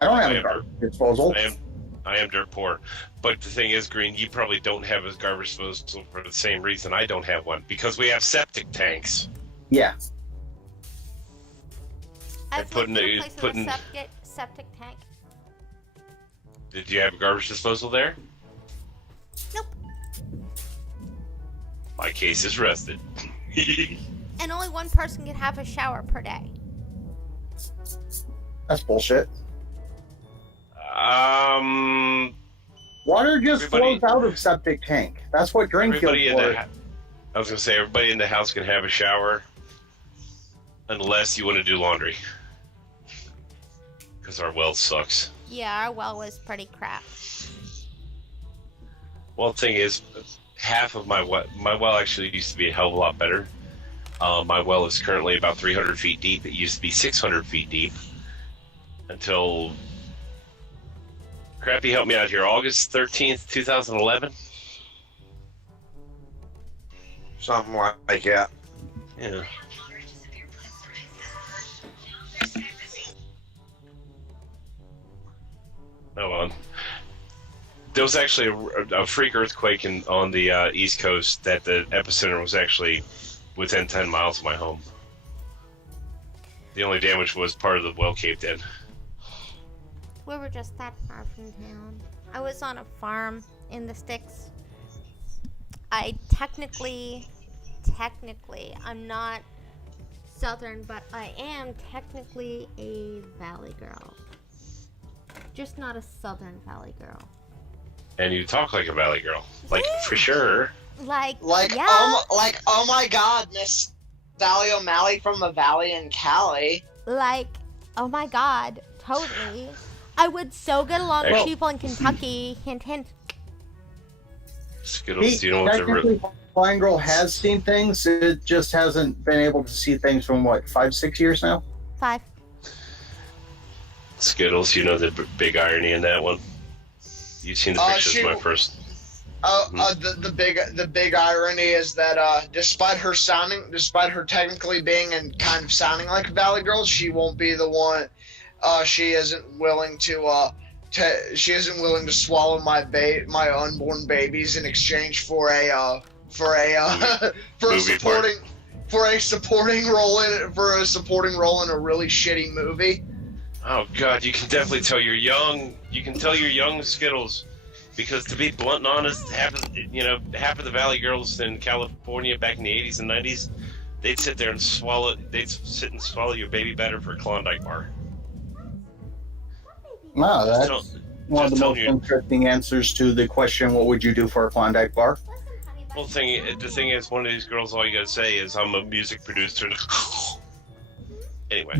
I don't have a garbage disposal. I am dirt poor. But the thing is, Green, you probably don't have a garbage disposal for the same reason I don't have one, because we have septic tanks. Yeah. I've putting lived in it- a place with putting- a septic tank. Did you have a garbage disposal there? Nope. My case is rested. And only one person can have a shower per day. That's bullshit. Water just Everybody- flows out of septic tank. That's what drain field Everybody in for. the I was gonna say everybody in the house can have a shower, unless you want to do laundry, because our well sucks. Yeah, our well was pretty crap. Well, the thing is, half of my well actually used to be a hell of a lot better. My well is currently about 300 feet deep. It used to be 600 feet deep until Crappy helped me out here. August 13th, 2011. Something like that. Yeah. Oh well. There was actually a freak earthquake on the East Coast that the epicenter was actually within 10 miles of my home. The only damage was part of the well caved in. We were just that far from town. I was on a farm in the sticks. I technically, I'm not southern, but I am technically a valley girl. Just not a southern valley girl. And you talk like a valley girl. Like, for sure. Like yeah. Oh my God, Miss Sally O'Malley from the Valley in Cali. Like, oh my God, totally. I would so get along with people in Kentucky. Hint, hint. Skittles, do you know what the... Technically, Flying Girl has seen things. It just hasn't been able to see things from, what, 5-6 years now? 5. Skittles, you know the big irony in that one? You've seen the pictures of my first... The big irony is that despite her technically being and kind of sounding like a Valley Girl, she won't be the one. She isn't willing to swallow my unborn babies in exchange for a supporting role in a really shitty movie. Oh God, you can definitely tell you're young. You can tell you're young, Skittles. Because to be blunt and honest, half of the Valley Girls in California back in the 80s and 90s, they'd sit there and swallow your baby batter for a Klondike bar. Wow, that's one of the most interesting answers to the question, what would you do for a Klondike bar? Well, the thing is, one of these girls, all you gotta say is, I'm a music producer. Anyway.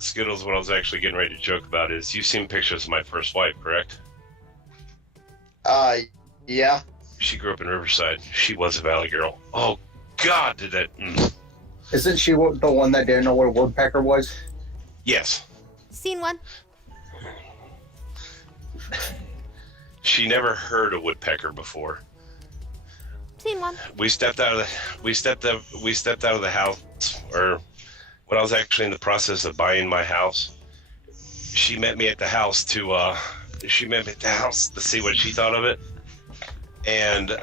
Skittles, what I was actually getting ready to joke about is, you've seen pictures of my first wife, correct? Yeah. She grew up in Riverside. She was a Valley Girl. Oh, God, did that... Isn't she the one that didn't know what a woodpecker was? Yes. Seen one. She never heard a woodpecker before. Seen one. We stepped out of the house, or when I was actually in the process of buying my house. She met me at the house to see what she thought of it, and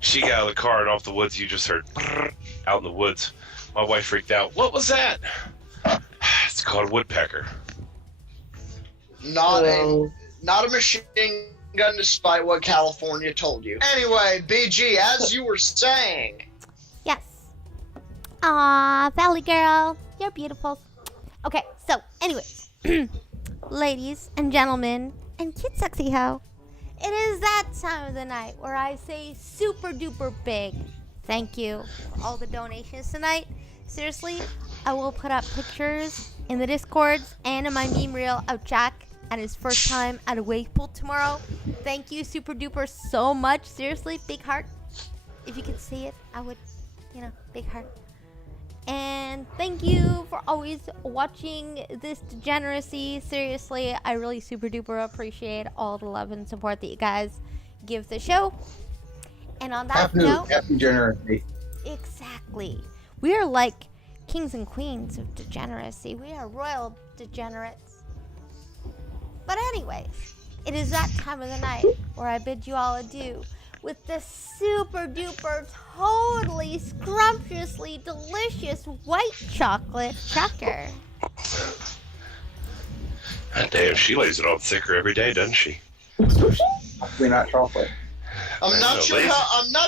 she got out of the car and off the woods. You just heard out in the woods. My wife freaked out. What was that? It's called a woodpecker. Not a machine gun, despite what California told you. Anyway, BG, as you were saying. Yes. Aw, Valley Girl, you're beautiful. Okay, so anyways, ladies and gentlemen, and cute sexy hoe, it is that time of the night where I say super duper big thank you for all the donations tonight. Seriously, I will put up pictures in the Discords and in my meme reel of Jack at his first time at a wave pool tomorrow. Thank you super duper so much. Seriously, big heart. If you could see it, I would, big heart. And thank you for always watching this degeneracy. Seriously, I really super duper appreciate all the love and support that you guys give the show. And on that note, half degeneracy. Exactly. We are like kings and queens of degeneracy. We are royal degenerates. But anyways, it is that time of the night where I bid you all adieu with the super duper, totally scrumptiously delicious white chocolate cracker. Damn, she lays it on thicker every day, doesn't she? Probably not chocolate. I'm not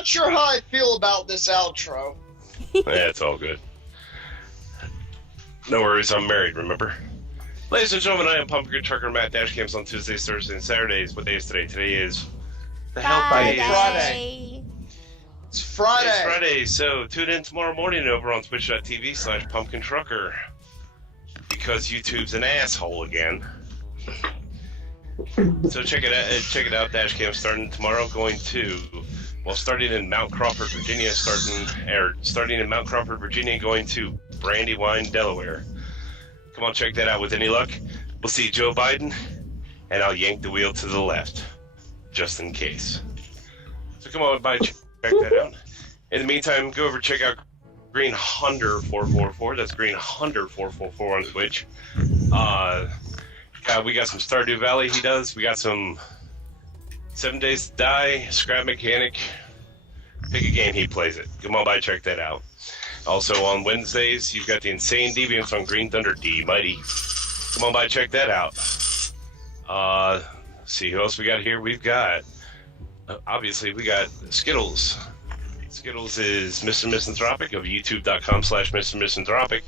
sure how I feel about this outro. Yeah, it's all good. No worries, I'm married, remember? Ladies and gentlemen, I am Pumpkin Trucker Matt Dashcams on Tuesdays, Thursdays, and Saturdays. What day is today? Today is the hell day. Friday. It's Friday. It's Friday, so tune in tomorrow morning over on twitch.tv/Pumpkin Trucker because YouTube's an asshole again. So check it out. Dashcam starting tomorrow, starting in Mount Crawford, Virginia, starting in Mount Crawford, Virginia, going to Brandywine, Delaware. Come on, check that out. With any luck, we'll see Joe Biden, and I'll yank the wheel to the left, just in case. So come on by, check that out. In the meantime, go over check out Green Hunter 444. That's Green Hunter 444 on Twitch. We got some Stardew Valley he does. We got some 7 Days to Die, Scrap Mechanic. Pick a game, he plays it. Come on by, check that out. Also on Wednesdays, you've got the Insane Deviants on Green Thunder D Mighty. Come on by, check that out. See who else we got here. We've got, obviously, we got Skittles. Skittles is Mr. Misanthropic of youtube.com/Mr. Misanthropic.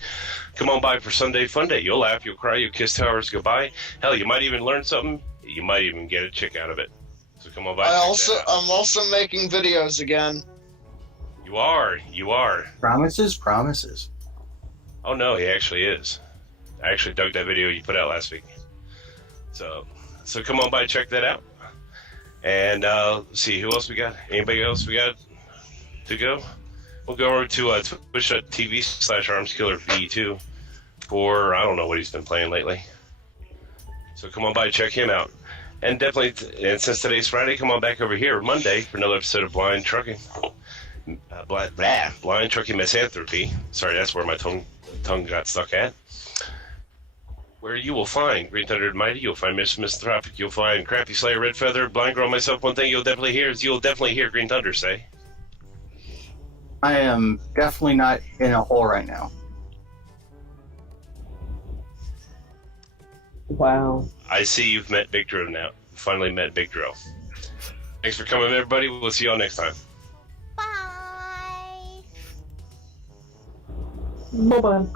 Come on by for Sunday Fun Day. You'll laugh, you'll cry, you'll kiss towers goodbye. Hell, you might even learn something. You might even get a chick out of it. So come on by. I'm also making videos again. You are. Promises. Oh no, he actually is. I actually dug that video you put out last week. So come on by, check that out. And see who else we got. Anybody else we got to go? We'll go over to twitch.tv/ArmsKillerV2 for I don't know what he's been playing lately. So come on by, check him out. And definitely, and since today's Friday, come on back over here Monday for another episode of Blind Trucking. Blind Trucking Misanthropy. Sorry, that's where my tongue got stuck at. Where you will find Green Thunder and Mighty, you'll find Mr. Misanthropic, you'll find Crappy Slayer, Red Feather, Blind Girl, myself. One thing you'll definitely hear is Green Thunder say, I am definitely not in a hole right now. Wow. I see you've met Big Dro now. Finally met Big Dro. Thanks for coming, everybody. We'll see y'all next time. Bye. Bye-bye.